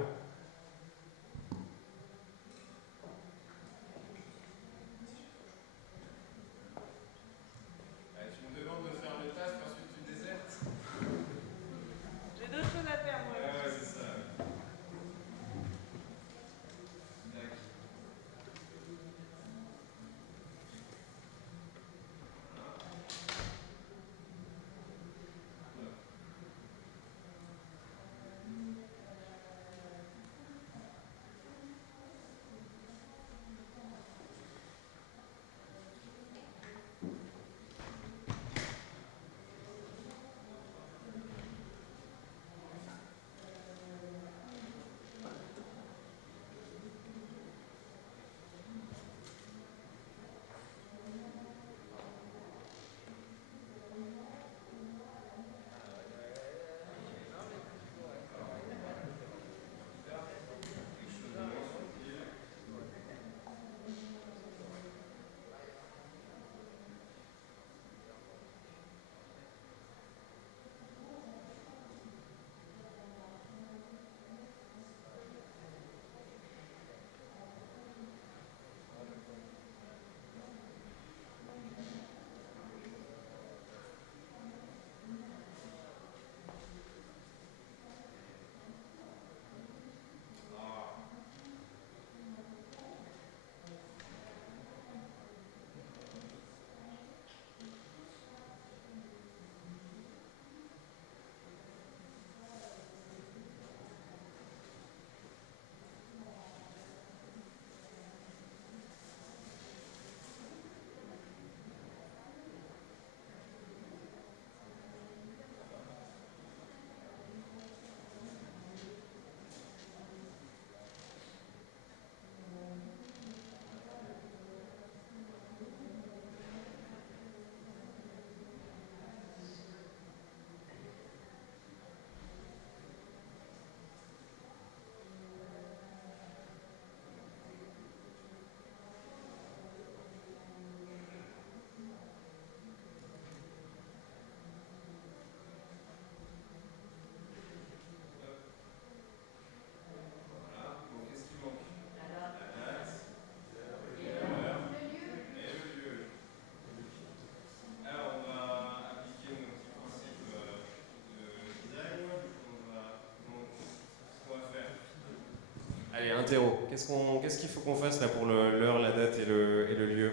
Allez, interro. Qu'est-ce qu'il faut qu'on fasse là pour l'heure, la date et le lieu?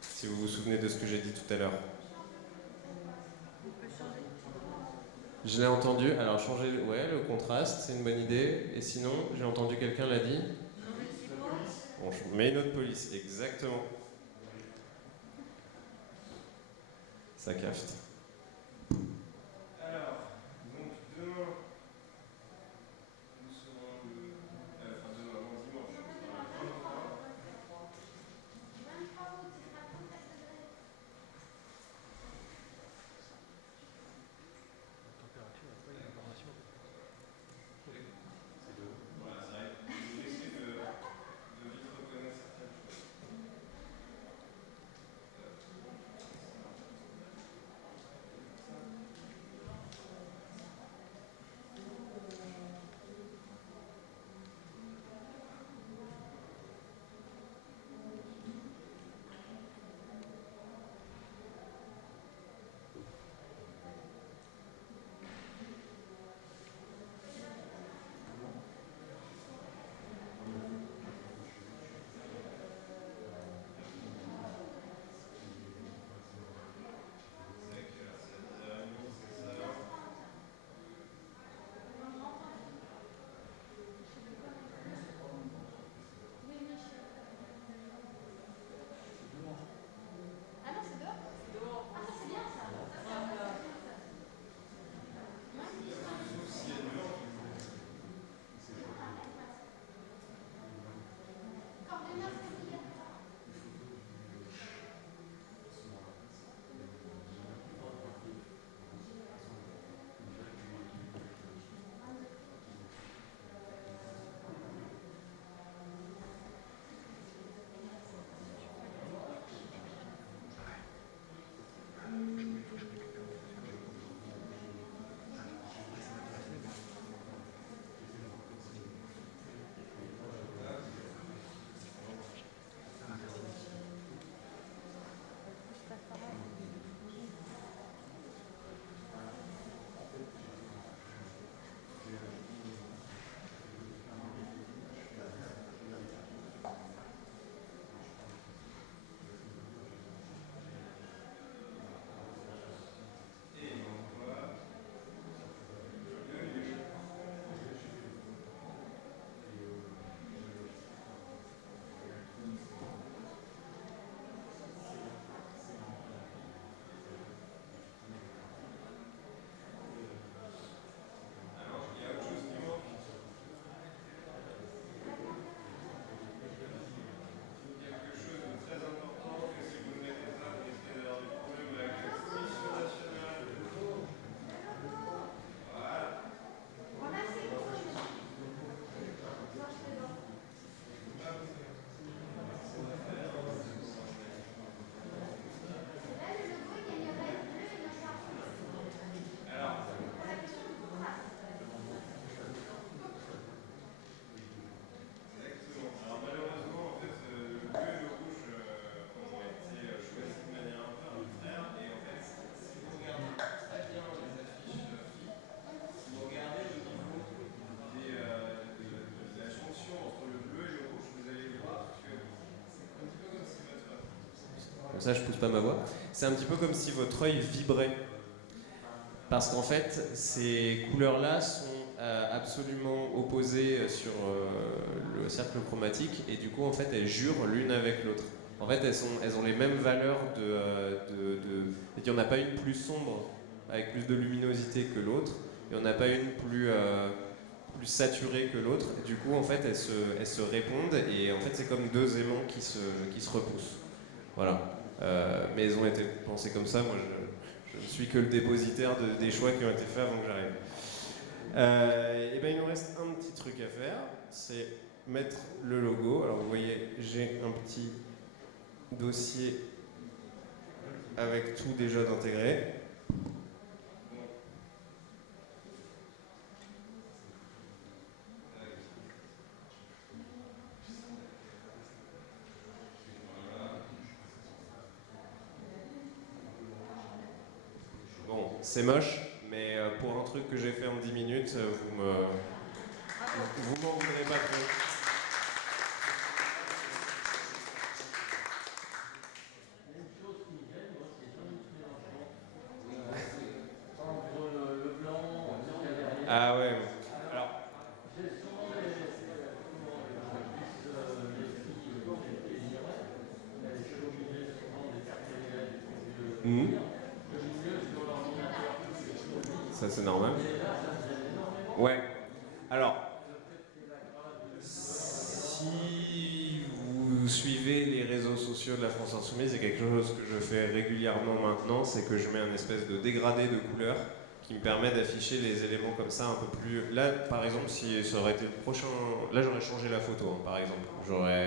Si vous vous souvenez de ce que j'ai dit tout à l'heure. Je l'ai entendu. Alors changer le contraste, c'est une bonne idée. Et sinon, j'ai entendu quelqu'un l'a dit. Bon, je mets une autre police, exactement. Ça cafte. Alors, donc demain, nous serons demain, non, dimanche. Voilà, ça arrive. Vous risquez de vite reconnaître certaines choses. Comme ça, je pousse pas ma voix. C'est un petit peu comme si votre œil vibrait. Parce qu'en fait, ces couleurs-là sont absolument opposées sur le cercle chromatique et du coup, en fait, elles jurent l'une avec l'autre. En fait, elles ont les mêmes valeurs il n'y en a pas une plus sombre avec plus de luminosité que l'autre. Il n'y en a pas une plus saturée que l'autre. Du coup, en fait, elles se répondent et en fait, c'est comme deux aimants qui se repoussent. Voilà. Mais elles ont été pensées comme ça. Moi, je ne suis que le dépositaire des choix qui ont été faits avant que j'arrive. Et ben, il nous reste un petit truc à faire, c'est mettre le logo. Alors vous voyez, j'ai un petit dossier avec tout déjà d'intégrer. Bon, c'est moche, mais pour un truc que j'ai fait en 10 minutes, vous m'en voudrez pas trop. Ah ouais. Alors. Ça c'est normal. Ouais. Alors, si vous suivez les réseaux sociaux de la France Insoumise, il y a quelque chose que je fais régulièrement maintenant, c'est que je mets un espèce de dégradé de couleurs qui me permet d'afficher les éléments comme ça un peu plus... Là, par exemple, si ça aurait été le prochain... Là, j'aurais changé la photo, hein, par exemple.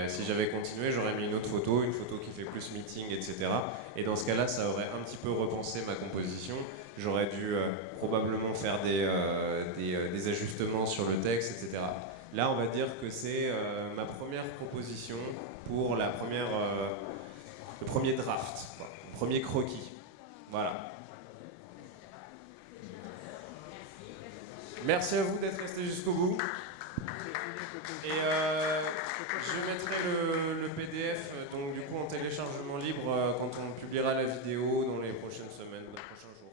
Si j'avais continué, j'aurais mis une autre photo, une photo qui fait plus meeting, etc. Et dans ce cas-là, ça aurait un petit peu repensé ma composition. J'aurais dû probablement faire des ajustements sur le texte, etc. Là, on va dire que c'est ma première proposition pour le premier draft, quoi, le premier croquis. Voilà. Merci à vous d'être restés jusqu'au bout. Et je mettrai le PDF donc du coup en téléchargement libre quand on publiera la vidéo dans les prochaines semaines ou les prochains jours.